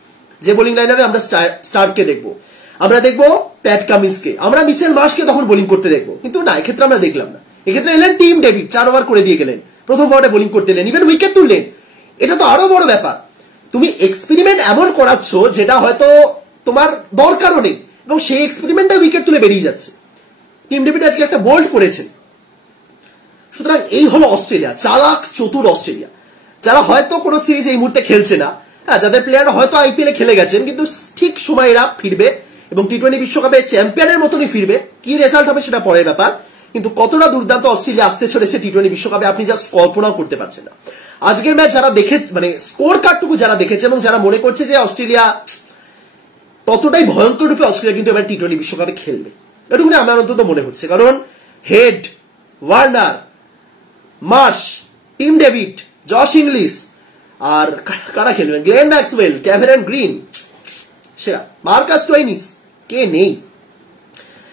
যে বোলিং লাইন আপে আমরা স্টার্ককে দেখবো, আমরা দেখবো প্যাট কামিন্সকে, আমরা মিচেল মার্শকে তখন বোলিং করতে দেখবো, কিন্তু না, এক্ষেত্রে আমরা দেখলাম না। এক্ষেত্রে এলেন টিম ডেভিড, 4 ওভার করে দিয়ে গেলেন, প্রথম ওভারে বোলিং করতে এলেন, ইভেন উইকেট তুললেন। এটা তো আরো বড় ব্যাপার, তুমি এক্সপেরিমেন্ট এমন করাচ্ছ যেটা হয়তো তোমার দরকারও নেই, এবং সেই এক্সপেরিমেন্টে উইকেট তুলে বেরিয়ে যাচ্ছে। টিম ডেভিড আজকে একটা বোল্ড করেছেন। সুতরাং এই হলো অস্ট্রেলিয়া, চালাক চতুর অস্ট্রেলিয়া, যারা হয়তো কোনো সিরিজ এই মুহূর্তে খেলছে না, হ্যাঁ, যাদের প্লেয়াররা হয়তো আইপিএলে খেলে গেছেন, কিন্তু ঠিক সময় এরা ফিরবে এবং টি-20 বিশ্বকাপে চ্যাম্পিয়নের মতনই ফিরবে। কি রেজাল্ট হবে সেটা পরের ব্যাপার, কিন্তু কতটা দুর্দান্ত অস্ট্রেলিয়া আসতে চলেছে টি-20 বিশ্বকাপে আপনি জাস্ট কল্পনাও করতে পারছেন না। আজকের ম্যাচ যারা দেখে, মানে স্কোর কার্ডটুকু যারা দেখেছে এবং যারা মনে করছে যে অস্ট্রেলিয়া ততটাই ভয়ঙ্কর রূপে অস্ট্রেলিয়া কিন্তু এবার টি-20 বিশ্বকাপে খেলবে, এটুকুনি আমার অন্তত মনে হচ্ছে। কারণ Head, Warner, Marsh, Tim David, Josh Inglis, আর কারা খেলবেন, গ্লেন ম্যাক্সওয়েল, ক্যামেরন গ্রিন, সেরা মার্কাস টোয়েনিস, কে নেই।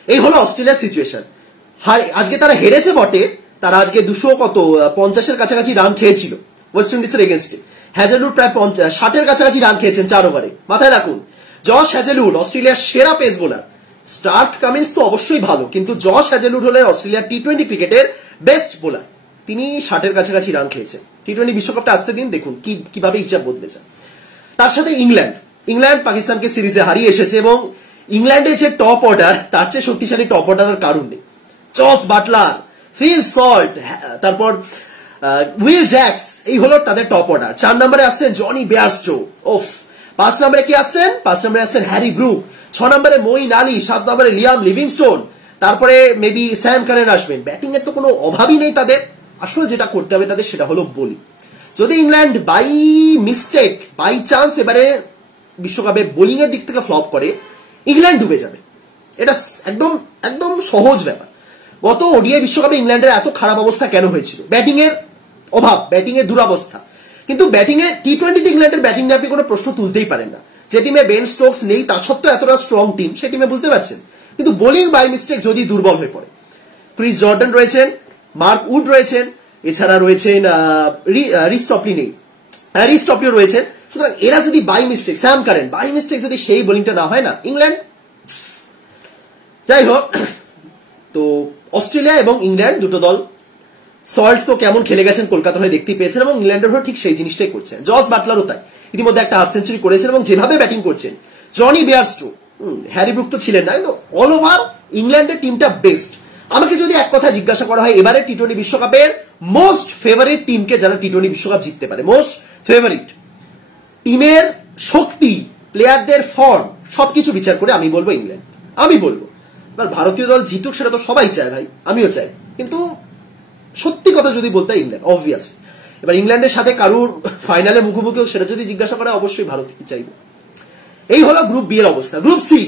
এই হলো অস্ট্রেলিয়ার সিচুয়েশন। আজকে তারা হেরেছে বটে, তারা আজকে 250 কাছাকাছি রান খেয়েছিল ওয়েস্ট ইন্ডিজের এগেনস্টে। হ্যাজেলউড প্রায় 60 কাছাকাছি রান খেয়েছেন 4 ওভারে। মাথায় রাখুন, জশ হ্যাজেলউড অস্ট্রেলিয়ার সেরা পেস বোলার। স্টার্ক কামিন্স তো অবশ্যই ভালো, কিন্তু জশ হ্যাজেলউড হলেন অস্ট্রেলিয়ার টি-20 ক্রিকেটের বেস্ট বোলার। তিনি 60 কাছাকাছি রান খেয়েছেন। টি-20 বিশ্বকাপটা আসতে দিন, দেখুন কিভাবে হিসাব বদলেছে। তার সাথে ইংল্যান্ড পাকিস্তানকে সিরিজে হারিয়ে এসেছে এবং ইংল্যান্ডের যে টপ অর্ডার, তার চেয়ে শক্তিশালী টপ অর্ডারের কারণ নেই। জস বাটলার, ফিল সল্ট, তারপর উইল জ্যাক্স, এই হলো তাদের টপ অর্ডার। 4 নম্বরে আসছেন জনি বেয়ারস্টো, ওফ। 5 নম্বরে কি আসছেন? 5 নম্বরে আসছেন হ্যারি ব্রুক। 6 নম্বরে মঈন আলী, 7 নম্বরে লিয়াম লিভিংস্টোন, তারপরে মেবি স্যাম কারেন আসবেন। ব্যাটিং এর তো কোনো অভাবই নেই তাদের। আসলে যেটা করতে হবে তাদের সেটা হলো বোলিং। যদি ইংল্যান্ড বাই চান্স এবারে বিশ্বকাপে বোলিং এর দিক থেকে ফ্লপ করে, ইংল্যান্ড ডুবে যাবে। এটা একদম সহজ ব্যাপার। গত ওডিআই বিশ্বকাপে ইংল্যান্ডের এত খারাপ অবস্থা কেন হয়েছিল? ব্যাটিং এর অভাব, ব্যাটিং এর দুরবস্থা। কিন্তু ব্যাটিং এ টি-20তে ইংল্যান্ডের ব্যাটিং নিয়ে আপনি কোনো প্রশ্ন তুলতেই পারেন না। যে টিমে বেন স্টোকস নেই, তা সত্ত্বেও এতটা স্ট্রং টিম, সেই টিমে বুঝতে পারছেন। কিন্তু বোলিং বাই মিস্টেক যদি দুর্বল হয়ে পড়ে, ক্রিস জর্ডান রয়েছেন, মার্ক উড রয়েছেন, এছাড়া রয়েছেন রিস্টপলিও রয়েছেন। সুতরাং এরা যদি by mistake, Sam Curran by mistake যদি সেই বোলিংটা না হয় না, ইংল্যান্ড। যাই হোক, তো অস্ট্রেলিয়া এবং ইংল্যান্ড দুটো দল, সল্ট তো কেমন খেলে গেছেন কলকাতার হয়ে দেখতে পেয়েছেন এবং ইংল্যান্ডের হয়ে ঠিক সেই জিনিসটাই করছেন। জস বাটলারও তাই, ইতিমধ্যে একটা হাফ সেঞ্চুরি করেছেন এবং যেভাবে ব্যাটিং করছেন, জনি বেয়ারস্টো, হ্যারি ব্রুক তো ছিলেন না, কিন্তু অল ওভার ইংল্যান্ডের টিমটা বেস্ট। আমাকে যদি এক কথা জিজ্ঞাসা করা হয়, এবারে টি-20 বিশ্বকাপের মোস্ট ফেভারিট টিমকে যারা টি-20 বিশ্বকাপ জিততে পারে, মোস্ট ফেভারিট টিমের শক্তি, প্লেয়ারদের ফর্ম, সবকিছু বিচার করে আমি বলবো ইংল্যান্ড। আমি বলবো এবার ভারতীয় দল জিতুক, সেটা তো সবাই চায় ভাই, আমিও চাই, কিন্তু সত্যি কথা যদি বলতে ইংল্যান্ড অবভিয়াসলি। এবার ইংল্যান্ডের সাথে কারুর ফাইনালে মুখোমুখি সেটা যদি জিজ্ঞাসা করা, অবশ্যই ভারতকে চাইবে। এই হলো গ্রুপ বি এর অবস্থা। Group C,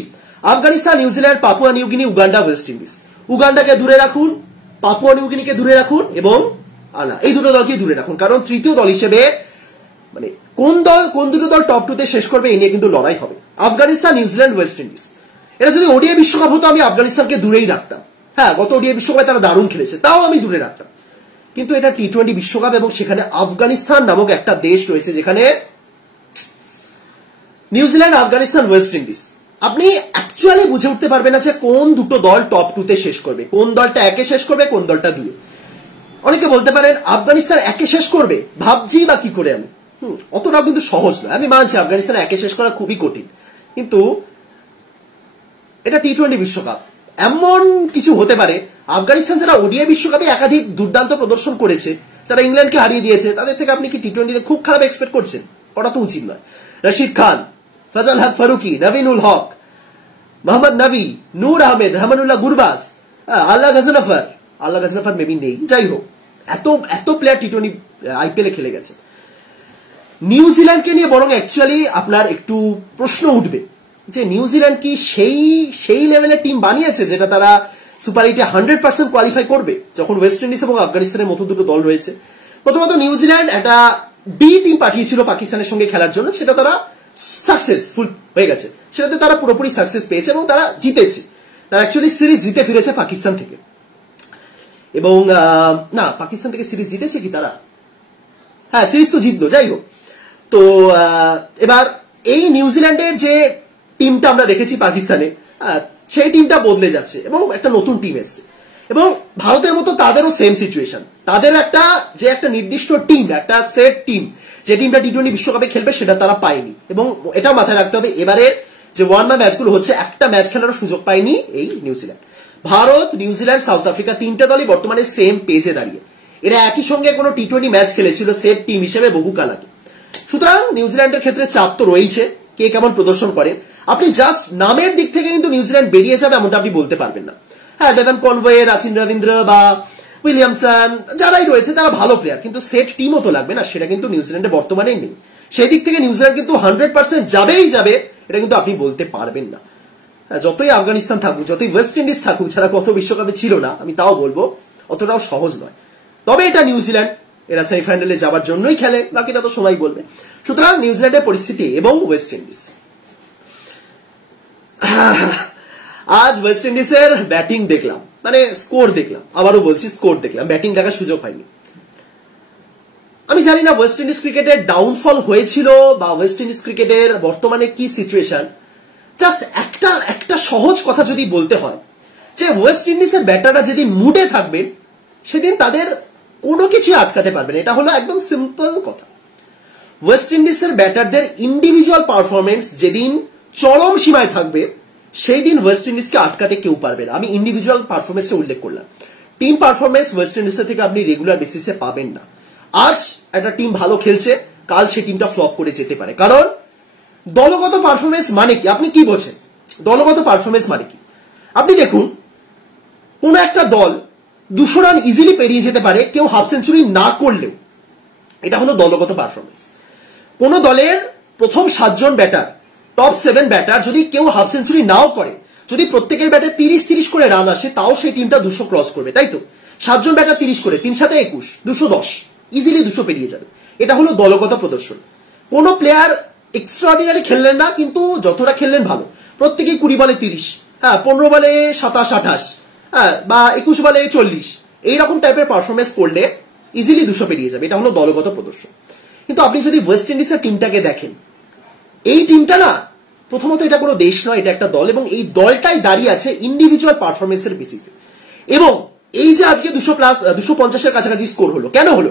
Afghanistan, New Zealand, Papua New Guinea, Uganda, West Indies. উগান্ডাকে দূরে রাখুন, পাপুয়া নিউগিনিকে দূরে রাখুন এবং এই দুটো দলকে দূরে রাখুন, কারণ তৃতীয় দল হিসেবে মানে কোন দুটো দল টপ 2 তে শেষ করবে এই নিয়ে কিন্তু লড়াই হবে। Afghanistan, New Zealand, West Indies. এটা যদি ওডিআই বিশ্বকাপ হতো আমি আফগানিস্তানকে দূরেই রাখতাম। হ্যাঁ, গত ওডিআই বিশ্বকাপে তারা দারুণ খেলেছে, তাও আমি দূরে রাখতাম। কিন্তু এটা টি-20 বিশ্বকাপ এবং সেখানে আফগানিস্তান নামক একটা দেশ রয়েছে, যেখানে নিউজিল্যান্ড, আফগানিস্তান, ওয়েস্ট ইন্ডিজ, আপনি অ্যাকচুয়ালি বুঝে উঠতে পারবেন না যে কোন দুটো দল টপ 2 তে শেষ করবে, কোন দলটা 1-এ শেষ করবে, কোন দলটা 2-এ। অনেকে বলতে পারেন আফগানিস্তান 1-এ শেষ করবে, ভাবছি বা কি করে আমি। অতটাও কিন্তু সহজ নয়। আমি মানছি আফগানিস্তান 1-এ শেষ করা খুবই কঠিন, কিন্তু এটা টি-20 বিশ্বকাপ, এমন কিছু হতে পারে, আফগানিস্তান যারা ওডিআই বিশ্বকাপে একাধিক দুর্দান্ত প্রদর্শন করেছে, যারা ইংল্যান্ডকে হারিয়ে দিয়েছে, তাদের থেকে আপনি কি টি-20 খুব খারাপ এক্সপেক্ট করছেন? করা তো উচিত নয়। রশিদ খান, ফজল হক ফারুকি, নবীনুল হক, মোহাম্মদ নবী, নূর আহমেদ, রহমানুল্লাহ গুরবাজ, আল্লাহ গজনফর মেবি নেই, যাই হোক এত এত প্লেয়ার টি-20 আইপিএলে খেলে গেছে। নিউজিল্যান্ডকে নিয়ে বরং অ্যাকচুয়ালি আপনার একটু প্রশ্ন উঠবে যে নিউজিল্যান্ড কি সেই লেভেলের টিম বানিয়েছে যেটা তারা সুপার 8-এ 100% কোয়ালিফাই করবে, যখন ওয়েস্ট ইন্ডিজ এবং আফগানিস্তানের মতো দুটো দল রয়েছে। প্রথমত নিউজিল্যান্ড একটা বি টিম পাঠিয়েছিল পাকিস্তানের সঙ্গে খেলার জন্য, সেটা তারা সাকসেসফুল হয়ে গেছে, সেটাতে তারা পুরোপুরি সাকসেস পেয়েছে এবং তারা জিতেছে। তারা অ্যাকচুয়ালি সিরিজ জিতে ফিরেছে পাকিস্তান থেকে, এবং না পাকিস্তান থেকে সিরিজ জিতেছে কি তারা? হ্যাঁ, সিরিজ তো জিতলো, যাই হোক। তো এবার এই নিউজিল্যান্ডের যে টিমটা আমরা দেখেছি পাকিস্তানে, সেই টিমটা বদলে যাচ্ছে এবং একটা নতুন টিম এসছে। এবং ভারতের মতো তাদেরও সেম সিচুয়েশন, তাদের একটা নির্দিষ্ট টিম, একটা সেট টিম, যে টিমটা টি-20 বিশ্বকাপে খেলবে সেটা তারা পায়নি। এবং এটা মাথায় রাখতে হবে, এবারের যে ওয়ান বাই ম্যাচগুলো হচ্ছে, একটা ম্যাচ খেলারও সুযোগ পায়নি এই New Zealand. Bharat, New Zealand, south Africa, তিনটা দলই বর্তমানে সেম পেজে দাঁড়িয়ে। এরা একই সঙ্গে কোনো টি-20 ম্যাচ খেলেছিল সেট টিম হিসেবে বহুকাল আগে। সুতরাং নিউজিল্যান্ডের ক্ষেত্রে চাপ তো রয়েছে, কে কেমন প্রদর্শন করেন। আপনি জাস্ট নামের দিক থেকে কিন্তু নিউজিল্যান্ড বেরিয়ে যাবে এমনটা আপনি বলতে পারবেন না। হ্যাঁ, ডেভন কনওয়ে, রাচিন রবীন্দ্র বা উইলিয়ামসন যারাই রয়েছে তারা ভালো প্লেয়ার, কিন্তু সেট টিমও তো লাগবে না, সেটা কিন্তু নিউজিল্যান্ডে বর্তমানে নেই। সেই দিক থেকে নিউজিল্যান্ড কিন্তু 100% যাবেই যাবে, এটা কিন্তু আপনি বলতে পারবেন না। যতই আফগানিস্তান থাকুক, যতই ওয়েস্ট ইন্ডিজ থাকুক, যারা গত বিশ্বকাপে ছিল না, আমি তাও বলবো অতটাও সহজ নয়। তবে এটা নিউজিল্যান্ড, এরা সেমিফাইনালে যাওয়ার জন্যই খেলে, বাকিটা তো সময় বলবে। সুতরাং নিউজিল্যান্ডের পরিস্থিতি এবং ওয়েস্ট ইন্ডিজ, আজ ওয়েস্ট ইন্ডিজের ব্যাটিং দেখলাম, মানে স্কোর দেখলাম, আবারও বলছি স্কোর দেখলাম, ব্যাটিং দেখার সুযোগ হয়নি। আমি জানি না ওয়েস্ট ইন্ডিজ ক্রিকেটের ডাউনফল হয়েছিল বা ওয়েস্ট ইন্ডিজ ক্রিকেটের বর্তমানে কি সিচুয়েশন। জাস্ট একটা সহজ কথা যদি বলতে হয়, যে ওয়েস্ট ইন্ডিজের ব্যাটাররা যেদিন মুডে থাকবেন সেদিন তাদের কোনো কিছু আটকাতে পারবেন, এটা হলো একদম সিম্পল কথা। ওয়েস্ট ইন্ডিজের ব্যাটারদের ইন্ডিভিজুয়াল পারফরমেন্স যেদিন চরম সীমায় থাকবে, সেই দিন ওয়েস্ট ইন্ডিজকে আটকাতে কেউ পারবে না। আমি ইন্ডিভিজুয়াল পারফরমেন্সকে উল্লেখ করলাম, টিম পারফরমেন্স ওয়েস্ট ইন্ডিজের থেকে আপনি রেগুলার বেসিসে পাবেন না। আজ একটা টিম ভালো খেলছে, কাল সেই টিমটা ফ্লপ করে যেতে পারে। কারণ দলগত পারফরমেন্স মানে কি, আপনি কি বোঝেন দলগত পারফরমেন্স মানে কি? আপনি দেখুন, কোন একটা দল 200 রান ইজিলি পেরিয়ে যেতে পারে কেউ হাফ সেঞ্চুরি না করলেও, এটা হলো দলগত পারফরমেন্স। কোন দলের প্রথম 7 জন ব্যাটার, টপ 7 ব্যাটার যদি কেউ হাফ সেঞ্চুরি নাও করে, যদি প্রত্যেকের ব্যাটে 30 করে রান আসে, তাও সেই টিমটা 200 ক্রস করবে, তাই তো? 7 জন ব্যাটার 30 করে, 3 7 21, 210, ইজিলি 200 পেরিয়ে যাবে। এটা হলো দলগত প্রদর্শন। কোন প্লেয়ার এক্সট্রাঅর্ডিনারি খেললেন না, কিন্তু যতটা খেললেন ভালো, প্রত্যেকেই 20 বলে 30, হ্যাঁ 15 বলে 27 28, হ্যাঁ বা 21 বলে 40, এইরকম টাইপের পারফরমেন্স করলে ইজিলি 200 পেরিয়ে যাবে। এটা হলো দলগত প্রদর্শন। কিন্তু আপনি যদি ওয়েস্ট ইন্ডিজের টিমটাকে দেখেন, এই টিমটা না, প্রথমত এটা কোনো দেশ নয়, এটা একটা দল, এবং এই দলটাই দাঁড়িয়ে আছে ইন্ডিভিজুয়াল পারফরমেন্সের বেসিসে। এবং এই যে আজকে 250-এর কাছাকাছি স্কোর হলো, কেন হলো?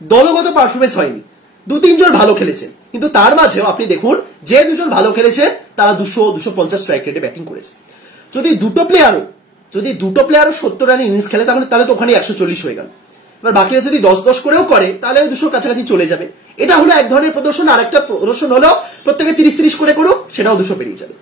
দলগত পারফরমেন্স হয়নি, 2-3 জন ভালো খেলেছেন, কিন্তু তার মাঝেও আপনি দেখুন যে 2 জন ভালো খেলেছে তারা 200-250 স্ট্রাইক রেটে ব্যাটিং করেছে। যদি দুটো প্লেয়ারও 70 রানের ইনিংস খেলে, তাহলে তো ওখানে 140 হয়ে গেল। এবার বাকিরা যদি 10-10 করেও করে, তাহলে 200 কাছাকাছি চলে যাবে। এটা হলো এক ধরনের প্রদর্শন। আর একটা প্রদর্শন হলো প্রত্যেকে 30-30 করে করুক, সেটাও 200 পেরিয়ে যাবে।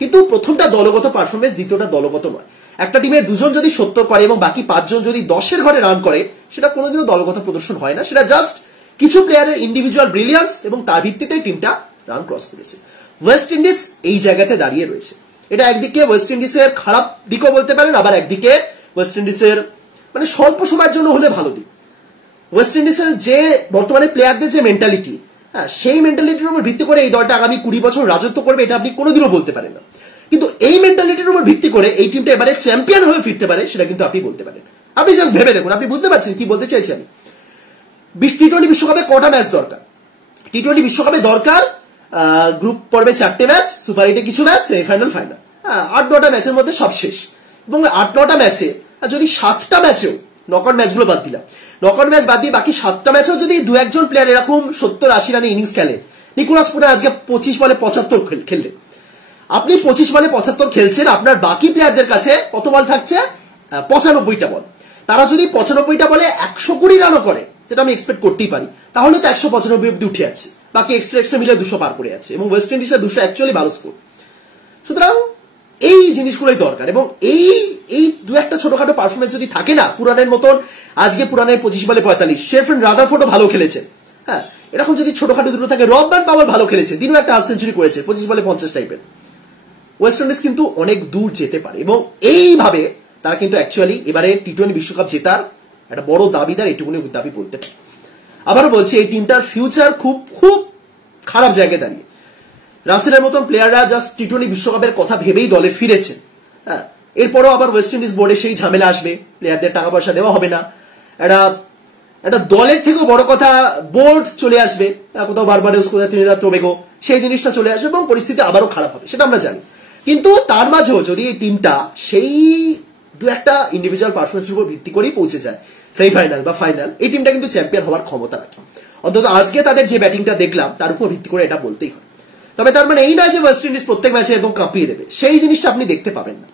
কিন্তু প্রথমটা দলগত পারফরমেন্স, দ্বিতীয়টা দলগত নয়। একটা টিমের 2 জন যদি 70 করে এবং বাকি 5 জন যদি 10-এর ঘরে রান করে, সেটা কোনোদিনও দলগত প্রদর্শন হয় না। সেটা জাস্ট কিছু প্লেয়ারের ইন্ডিভিজুয়াল ব্রিলিয়ান্স এবং তার ভিত্তিতেই টিমটা রান ক্রস করেছে। ওয়েস্ট ইন্ডিজ এই জায়গাতে দাঁড়িয়ে রয়েছে। এটা একদিকে ওয়েস্ট ইন্ডিজের খারাপ দিকও বলতে পারেন, আবার একদিকে ওয়েস্ট ইন্ডিজের মানে স্বল্প সময়ের জন্য হলে ভালো দিক। ওয়েস্ট ইন্ডিজের যে বর্তমানে প্লেয়ারদের যে মেন্টালিটি, হ্যাঁ সেই মেন্টালিটির উপর ভিত্তি করে এই দলটা আগামী 20 বছর রাজত্ব করবে, এটা আপনি কোনোদিনও বলতে পারেন না। কিন্তু এই মেন্টালিটির উপর ভিত্তি করে এই টিমটা এবারে চ্যাম্পিয়ন হয়ে ফিরতে পারে, সেটা কিন্তু আপনি বলতে পারেন। আপনি জাস্ট ভেবে দেখুন, আপনি বুঝতে পারছেন কি বলতে চাইছি আমি। টি-20 বিশ্বকাপে কটা ম্যাচ দরকার? টি-20 বিশ্বকাপে দরকার গ্রুপ পর্বে 4টে ম্যাচ, সুপার 8-এ কিছু ম্যাচ, সেমিফাইনাল, ফাইনাল, 8-9টা ম্যাচের মধ্যে সব শেষ। এবং 8-9টা ম্যাচে যদি 7টা ম্যাচেও, নকআউট ম্যাচগুলো বাদ দিলাম, নকআউট ম্যাচ বাদ দিয়ে বাকি 7টা ম্যাচেও যদি 2-1 জন প্লেয়ার এরকম 70-80 রানের ইনিংস খেলে, নিকোলাস পুরান আজকে 25 বলে 75 খেললে, আপনি 25 বলে 75 খেলছেন, আপনার বাকি প্লেয়ারদের কাছে কত বল থাকছে? 95টা বল। তারা যদি 95টা বলে 120 রানও করে, যেটা আমি এক্সপেক্ট করতেই পারি, তাহলে তো 195 অব্দি উঠে যাচ্ছে, বাকি এক্সট্রা মিলে 200 পার করে যাচ্ছে, এবং ওয়েস্ট ইন্ডিজের 200 অ্যাকচুয়ালি ভালো স্কোর। সুতরাং এই জিনিসগুলোই দরকার, এবং এই দু একটা ছোটখাটো পারফরমেন্স যদি থাকে না, পুরানের মতন, আজকে পুরানের 25 বলে 45, শেফরন রাদারফোর্ডও ভালো খেলেছে, হ্যাঁ, এরকম যদি ছোটখাটো দুটো থাকে, রবম্যান পাওয়ার ভালো খেলেছে, দিনও একটা হাফ সেঞ্চুরি করেছে 25 বলে 50 টাইপের, ওয়েস্ট ইন্ডিজ কিন্তু অনেক দূর যেতে পারে, এবং এইভাবে তারা কিন্তু অ্যাকচুয়ালি এবারে টি-20 বিশ্বকাপ জেতার একটা বড় দাবিদার, এটুকুনি দাবি বলতে পারে। আবারও বলছি, এই টিমটার ফিউচার খুব খুব খারাপ জায়গায় দাঁড়িয়ে। রাসেলের মতন প্লেয়াররা জাস্ট টি-20 বিশ্বকাপের কথা ভেবেই দলে ফিরেছেন, হ্যাঁ, এরপরও আবার ওয়েস্ট ইন্ডিজ বোর্ডে সেই ঝামেলা আসবে, প্লেয়ারদের টাকা পয়সা দেওয়া হবে না, একটা দলের থেকেও বড় কথা বোর্ড চলে আসবে, কোথাও বারবাডোস, কোথাও ত্রিনিদাদ টোবেগো, সেই জিনিসটা চলে আসবে এবং পরিস্থিতি আবারও খারাপ হবে, সেটা আমরা জানি। কিন্তু তার মাঝেও যদি এই টিমটা সেই দু একটা ইন্ডিভিজুয়াল পারফরমেন্সের উপর ভিত্তি করেই পৌঁছে যায় সেমিফাইনাল বা ফাইনাল, এই টিমটা কিন্তু চ্যাম্পিয়ন হওয়ার ক্ষমতা রাখে। অন্তত আজকে তাদের যে ব্যাটিংটা দেখলাম তার উপর ভিত্তি করে এটা বলতেই হয়। তবে তার মানে এই নয় যে ওয়েস্ট ইন্ডিজ প্রত্যেক ম্যাচে একদম কাঁপিয়ে দেবে, সেই জিনিসটা আপনি দেখতে পাবেন না,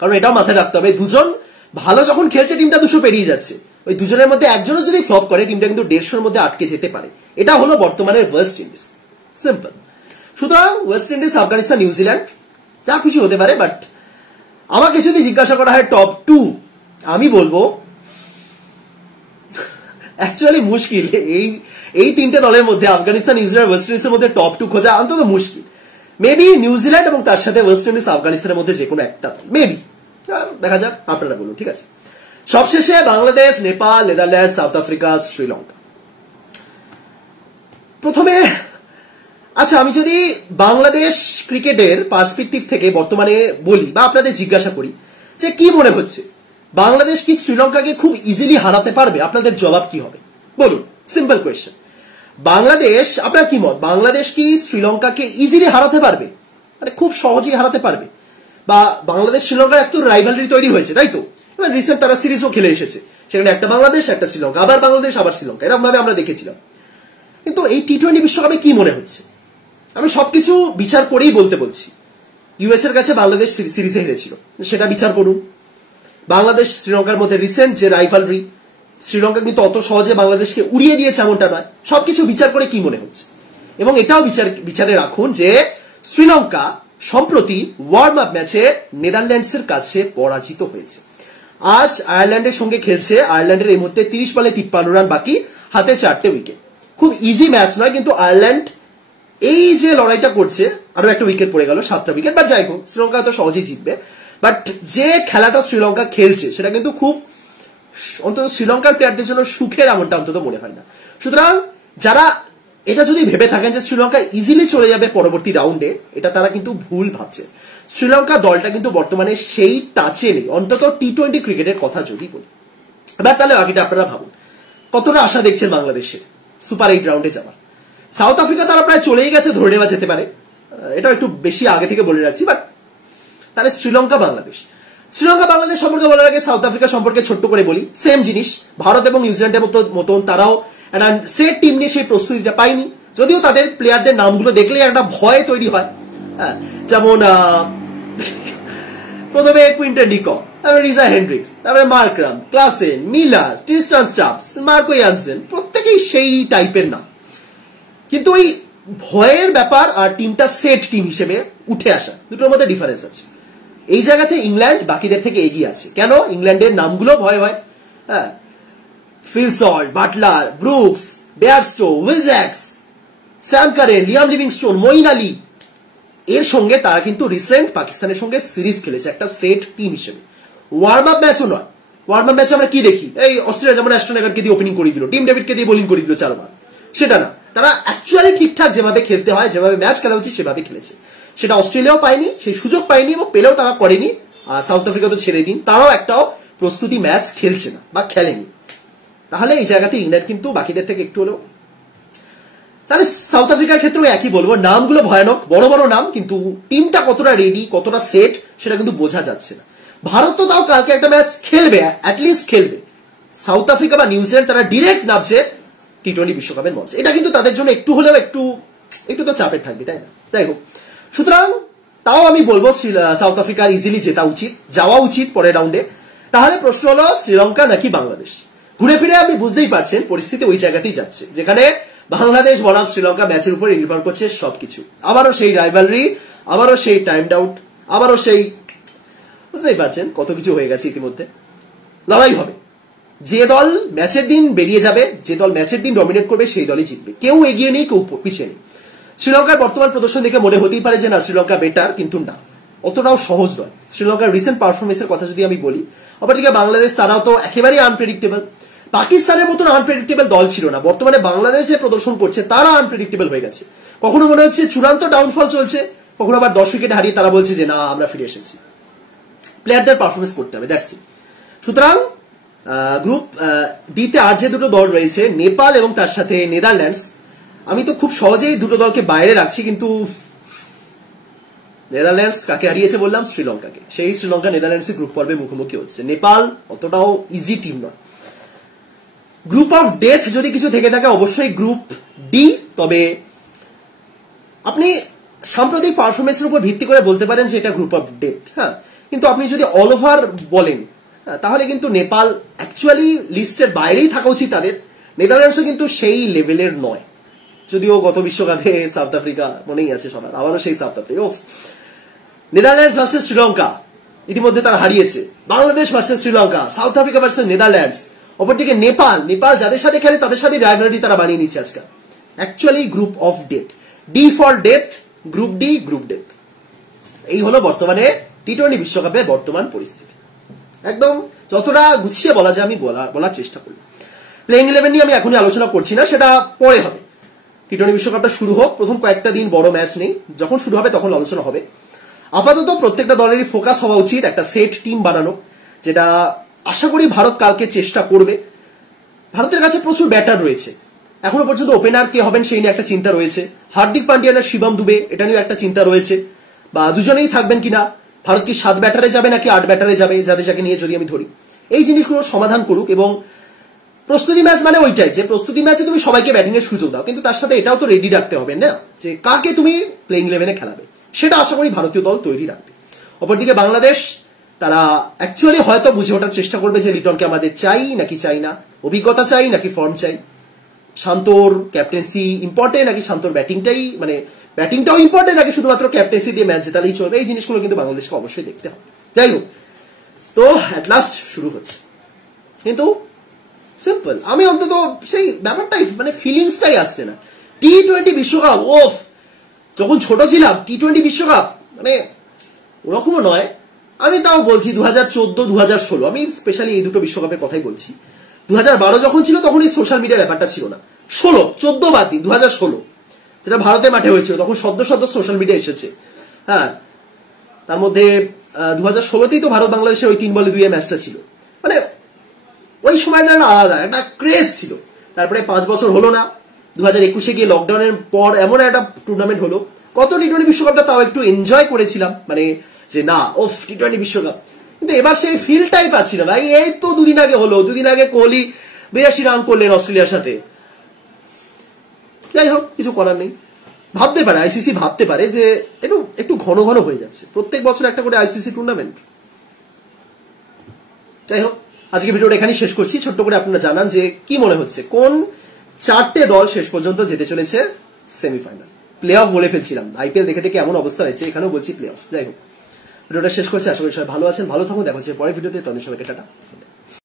কারণ এটাও মাথায় রাখতে হবে, দুজন ভালো যখন খেলছে টিমটা 200 পেরিয়ে যাচ্ছে, ওই দুজনের মধ্যে একজনও যদি ফ্লপ করে টিমটা কিন্তু 150-এর মধ্যে আটকে যেতে পারে। এটা হলো বর্তমানের ওয়েস্ট ইন্ডিজ, সিম্পল। সুতরাং ওয়েস্ট ইন্ডিজ, আফগানিস্তান, নিউজিল্যান্ড যা খুশি হতে পারে, বাট আমাকে যদি জিজ্ঞাসা করা হয় টপ 2, আমি বলবো অ্যাকচুয়ালি মুশকিল এই তিনটে দলের মধ্যে, আফগানিস্তান, নিউজিল্যান্ড, ওয়েস্ট ইন্ডিজের মধ্যে টপ 2 খোঁজা অন্তত মুশকিল। মেবি নিউজিল্যান্ড এবং তার সাথে ওয়েস্ট ইন্ডিজ, আফগানিস্তানের মধ্যে যে কোনো একটা, মেবি, দেখা যাক, আপনারা বলুন, ঠিক আছে। সবশেষে Bangladesh, Nepal, Netherland, south Africa, Sri Lanka. প্রথমে আচ্ছা, আমি যদি বাংলাদেশ ক্রিকেটের পার্সপেক্টিভ থেকে বর্তমানে বলি বা আপনাদের জিজ্ঞাসা করি যে কি মনে হচ্ছে, বাংলাদেশ কি শ্রীলঙ্কাকে খুব ইজিলি হারাতে পারবে? আপনাদের জবাব কি হবে বলুন, সিম্পল কোয়েশ্চেন। বাংলাদেশ, আপনার কি মত, বাংলাদেশ কি শ্রীলঙ্কাকে ইজিলি হারাতে পারবে, মানে খুব সহজেই হারাতে পারবে? বা বাংলাদেশ শ্রীলঙ্কার একটু রাইভালরি তৈরি হয়েছে, তাই তো? এবার রিসেন্ট তারা সিরিজও খেলে এসেছে, সেখানে একটা বাংলাদেশ, একটা শ্রীলঙ্কা, আবার বাংলাদেশ, আবার শ্রীলঙ্কা, এরকম ভাবে আমরা দেখেছিলাম। কিন্তু এই টি-20 বিশ্বকাপে কি মনে হচ্ছে? আমি সবকিছু বিচার করেই বলছি, ইউএস এর কাছে বাংলাদেশ সিরিজে হেরেছিল, সেটা বিচার করুন। বাংলাদেশ শ্রীলঙ্কার মধ্যে রিসেন্ট যে রাইভালরি, শ্রীলঙ্কা কিন্তু অত সহজে বাংলাদেশকে উড়িয়ে দিয়েছে এমনটা নয়, সবকিছু বিচার করে কি মনে হচ্ছে? এবং এটাও বিচারে রাখুন যে শ্রীলঙ্কা সম্প্রতি ওয়ার্ম আপ ম্যাচে নেদারল্যান্ডসের কাছে পরাজিত হয়েছে। আজ আয়ারল্যান্ডের সঙ্গে খেলছে, আয়ারল্যান্ডের এই মুহূর্তে 30 বলে 53 রান বাকি, হাতে 4টে উইকেট, খুব ইজি ম্যাচ নয়, কিন্তু আয়ারল্যান্ড এই যে লড়াইটা করছে, আরো একটা উইকেট পড়ে গেল, 7টা উইকেট, বাট যাই হোক, শ্রীলঙ্কা তো সহজেই জিতবে। বাট যে খেলাটা শ্রীলঙ্কা খেলছে সেটা কিন্তু খুব, অন্তত শ্রীলঙ্কার প্লেয়ারদের জন্য সুখের, এমনটা অন্তত মনে হয় না। সুতরাং যারা এটা যদি ভেবে থাকেন যে শ্রীলঙ্কা ইজিলি চলে যাবে পরবর্তী রাউন্ডে, এটা তারা কিন্তু ভুল ভাবছে। শ্রীলঙ্কা দলটা কিন্তু বর্তমানে সেই টাচে নেই, অন্তত টি-20 ক্রিকেটের কথা যদি বলি। এবার তাহলে বাকিটা আপনারা ভাবুন, কতটা আশা দেখছেন বাংলাদেশের সুপার 8 রাউন্ডে যাওয়ার? সাউথ আফ্রিকা তারা প্রায় চলেই গেছে, ধরে নেওয়া যেতে পারে, এটা একটু বেশি আগে থেকে বলে রাখছি। বাট তাহলে শ্রীলঙ্কা বাংলাদেশ সম্পর্কে বলার আগে সাউথ আফ্রিকা সম্পর্কে ছোট্ট করে বলি, সেম জিনিস, ভারত এবং নিউজিল্যান্ডের মতন তারাও একটা সেট টিম নিয়ে সেই প্রস্তুতিটা পায়নি, যদিও তাদের প্লেয়ারদের নামগুলো দেখলে একটা ভয় তৈরি হয়। যেমন প্রথমে কুইন্টন ডিকক, তারপরে রিজা হেন্ড্রিক্স, তারপরে Markram, Klaasen, Miller, Tristan Stubbs, Marco Jansen, প্রত্যেকেই সেই টাইপের নাম। কিন্তু ওই ভয়ের ব্যাপার আর টিমটা সেট টিম হিসেবে উঠে আসা, দুটোর মধ্যে ডিফারেন্স আছে। এই জায়গাতে ইংল্যান্ড বাকিদের থেকে এগিয়ে আছে। কেন? ইংল্যান্ডের নামগুলো ভয় হয়, হ্যাঁ, Phil Salt, Butler, Brooks, Bairstow, Will Jacks, Sam Curran, Liam Livingstone, Moeen Ali, এর সঙ্গে তারা কিন্তু রিসেন্ট পাকিস্তানের সঙ্গে সিরিজ খেলেছে একটা সেট টিম হিসেবে, ওয়ার্ম আপ ম্যাচও নয়। ওয়ার্ম আপ ম্যাচে আমরা কি দেখি, এই অস্ট্রেলিয়া যেমন অ্যাস্টন এগারকে দিয়ে ওপেনিং করে দিল, টিম ডেভিডকে দিয়ে বোলিং করে দিল 4 বার, সেটা না, তারা অ্যাকচুয়ালি ঠিকঠাক যেভাবে খেলতে হয়, যেভাবে ম্যাচ খেলা উচিত সেভাবে খেলেছে। সেটা অস্ট্রেলিয়াও পায়নি, সেই সুযোগ পায়নি, এবং পেলেও তারা করেনি। সাউথ আফ্রিকা তো ছেড়ে দিন, তারাও একটাও প্রস্তুতি ম্যাচ খেলছে না বা খেলেনি। তাহলে এই জায়গাতে ইংল্যান্ড কিন্তু বাকিদের থেকে একটু হলেও, তাহলে সাউথ আফ্রিকার ক্ষেত্রেও একই বলবো, নামগুলো ভয়ানক, বড় বড় নাম, কিন্তু টিমটা কতটা রেডি, কতটা সেট, সেটা কিন্তু বোঝা যাচ্ছে না। ভারত তো তাও কালকে একটা ম্যাচ খেলবে, অ্যাটলিস্ট খেলবে। সাউথ আফ্রিকা বা নিউজিল্যান্ড তারা ডিরেক্ট নামছে টি-20 বিশ্বকাপের মঞ্চে, এটা কিন্তু তাদের জন্য একটু হলেও একটু তো চাপের থাকবে, তাই না? তাই হোক, সুতরাং তাও আমি বলবো সাউথ আফ্রিকার ইজিলি জেতা উচিত, যাওয়া উচিত পরের রাউন্ডে। তাহলে প্রশ্ন হলো শ্রীলঙ্কা নাকি বাংলাদেশ? ঘুরে ফিরে আপনি বুঝতেই পারছেন পরিস্থিতি ওই জায়গাতেই যাচ্ছে, যেখানে বাংলাদেশ বনাম শ্রীলঙ্কা ম্যাচের উপর নির্ভর করছে সবকিছু। আবারও সেই রাইভালরি, আবারও সেই টাইম আউট, আবারও সেই, বুঝতেই পারছেন কত কিছু হয়ে গেছে ইতিমধ্যে। লড়াই হবে, যে দল ম্যাচের দিন বেরিয়ে যাবে, যে দল ম্যাচের দিন ডমিনেট করবে সেই দলই জিতবে। কেউ এগিয়ে নেই, কেউ পিছিয়ে নেই। শ্রীলঙ্কার বর্তমান প্রদর্শন দেখে মনে হতেই পারে যে না শ্রীলঙ্কা বেটার, কিন্তু না, অতটাও সহজ নয়। শ্রীলঙ্কার রিসেন্ট পারফরমেন্সের কথা যদি আমি বলি, অপরদিকে বাংলাদেশ তারাও তো একেবারেই আনপ্রেডিক্টেবল। পাকিস্তানের মতন আনপ্রেডিক্টেবল দল ছিল না, বর্তমানে বাংলাদেশ যে প্রদর্শন করছে তারা আনপ্রেডিক্টেবল হয়ে গেছে। কখনো মনে হচ্ছে চূড়ান্ত ডাউনফল চলছে, কখনো আবার 10 উইকেট হারিয়ে তারা বলছে যে না আমরা ফিরে এসেছি। প্লেয়ারদের পারফরমেন্স করতে হবে, দ্যাটস ইট। সুতরাং গ্রুপ ডিতে আর যে দুটো দল রয়েছে, নেপাল এবং তার সাথে নেদারল্যান্ডস, আমি তো খুব সহজেই দুটো দলকে বাইরে রাখছি, কিন্তু নেদারল্যান্ডস কাকে হারিয়েছে বললাম? শ্রীলঙ্কাকে। সেই শ্রীলঙ্কা নেদারল্যান্ডস গ্রুপ পর্বে মুখোমুখি হচ্ছে। নেপাল অতটাও ইজি টিম নয়। গ্রুপ অফ ডেথ যদি কিছু থেকে থাকে অবশ্যই গ্রুপ ডি। তবে আপনি সাম্প্রতিক পারফরমেন্সের উপর ভিত্তি করে বলতে পারেন যে এটা গ্রুপ অফ ডেথ, হ্যাঁ। কিন্তু আপনি যদি অল ওভার বলেন তাহলে কিন্তু নেপাল অ্যাকচুয়ালি লিস্টের বাইরেই থাকা উচিত তাদের। নেদারল্যান্ডসও কিন্তু সেই লেভেলের নয়, যদিও গত বিশ্বকাপে সাউথ আফ্রিকা মনেই আছে সবার, আবারও সেই south Africa. Netherlands versus Sri Lanka, ইতিমধ্যে তারা হারিয়েছে। Bangladesh versus Sri Lanka, south Africa versus Netherlands. অপরদিকে নেপাল যাদের সাথে খেলে তাদের সাথে রাইভালরি তারা বানিয়ে নিচ্ছে আজকাল। Actually group of death, D for death, group D, group death. এই হলো বর্তমানে টি-20 বিশ্বকাপে বর্তমান পরিস্থিতি। একদম যতটা গুছিয়ে বলা যায় আমি বলার চেষ্টা করি। প্লেইং 11 নিয়ে আমি এখনই আলোচনা করছি না, সেটা পরে হবে। টি-20 বিশ্বকাপটা শুরু হোক, প্রথম কয়েকটা দিন বড় ম্যাচ নেই, যখন শুরু হবে তখন আলোচনা হবে। আপাতত প্রত্যেকটা দলেরই ফোকাস হওয়া উচিত একটা সেট টিম বানানো, যেটা আশা করি ভারত কালকে চেষ্টা করবে। ভারতের কাছে প্রচুর ব্যাটার রয়েছে, এখনো পর্যন্ত ওপেনার কে হবেন সেই নিয়ে একটা চিন্তা রয়েছে। হার্দিক পান্ডিয়া না শিবম দুবে, এটা নিয়ে একটা চিন্তা রয়েছে, বা দুজনেই থাকবেন কিনা। ভারত কি 7 ব্যাটারে যাবে নাকি 8 ব্যাটারে যাবে, যাকে নিয়ে যদি আমি ধরি। এই জিনিসগুলো সমাধান করুক। এবং প্রস্তুতি ম্যাচ মানে ওইটাই, যে প্রস্তুতি ম্যাচে তুমি সবাইকে ব্যাটিং এর সুযোগ দাও, কিন্তু তার সাথে এটাও তো রেডি রাখতে হবে না যে কাকে তুমি প্লেইং 11-এ খেলাবে। সেটা আশা করি ভারতীয় দল তৈরি রাখবে। অপরদিকে বাংলাদেশ, তারা অ্যাকচুয়ালি হয়তো বুঝে ওঠার চেষ্টা করবে যে লিটনকে আমাদের চাই নাকি চাই না, অভিজ্ঞতা চাই নাকি ফর্ম চাই, শান্তর ক্যাপ্টেন্সি ইম্পর্টেন্ট নাকি শান্তর ব্যাটিংটাই, মানে ব্যাটিংটাও ইম্পর্টেন্ট নাকি শুধুমাত্র ক্যাপ্টেন্সি দিয়ে ম্যাচ জেতালেই চলবে। এই জিনিসগুলো কিন্তু বাংলাদেশকে অবশ্যই দেখতে হবে। যাই হোক, তো অ্যাট লাস্ট শুরু হচ্ছে, কিন্তু সিম্পল। আমি অন্তত সেই ব্যাপারটাই, মানে ফিলিংসটাই আসছে না। টি-20 বিশ্বকাপ, ওফ, যখন ছোট ছিলাম টি-20 বিশ্বকাপ মানে ওরকমও নয়। আমি তাও বলছি 2014, 2016, আমি স্পেশালি এই দুটো বিশ্বকাপের কথাই বলছি। 2012 যখন ছিল তখন এই সোশ্যাল মিডিয়া ব্যাপারটা ছিল না। 16, 14 বাদ দিন, 2016 যেটা ভারতের মাঠে হয়েছিল, তখন সদ্য সোশ্যাল মিডিয়া এসেছে। হ্যাঁ, তার মধ্যে 2016তেই তো ভারত বাংলাদেশের ওই 3 বলে 2 ম্যাচটা ছিল। মানে ওই সময়টা আলাদা একটা ক্রেজ ছিল। তারপরে 5 বছর হলো না, 2021-এ গিয়ে লকডাউনের পর এমন একটা টুর্নামেন্ট হলো। কত টি-20 বিশ্বকাপটা তাও একটু এনজয় করেছিলাম, মানে যে না ওফ টি-20 বিশ্বকাপ। কিন্তু এবার সেই ফিলটাই পাচ্ছি না ভাই। এই তো দুদিন আগে হলো, দুদিন আগে কোহলি 82 রান করলেন অস্ট্রেলিয়ার সাথে। যাই হোক, কিছু করার নেই। ভাবতে পারে আইসিসি, ভাবতে পারে যে একটু ঘন ঘন হয়ে যাচ্ছে, প্রত্যেক বছর একটা করে আইসিসি টুর্নামেন্ট। যাই হোক, আজকে ভিডিওটা এখানেই শেষ করছি। ছোট্ট করে আপনারা জানান যে কি মনে হচ্ছে, কোন 4টে দল শেষ পর্যন্ত যেতে চলেছে সেমিফাইনাল। প্লে অফ বলে ফেলছিলাম, আইপিএল দেখে দেখে এমন অবস্থা হয়েছে, এখানেও বলছি প্লে অফ। যাই হোক, ভিডিওটা শেষ করছি। আশা করি সবাই ভালো আছেন, ভালো থাকুন। দেখা হচ্ছে পরের ভিডিওতে। তখন সবাইকে টাটা।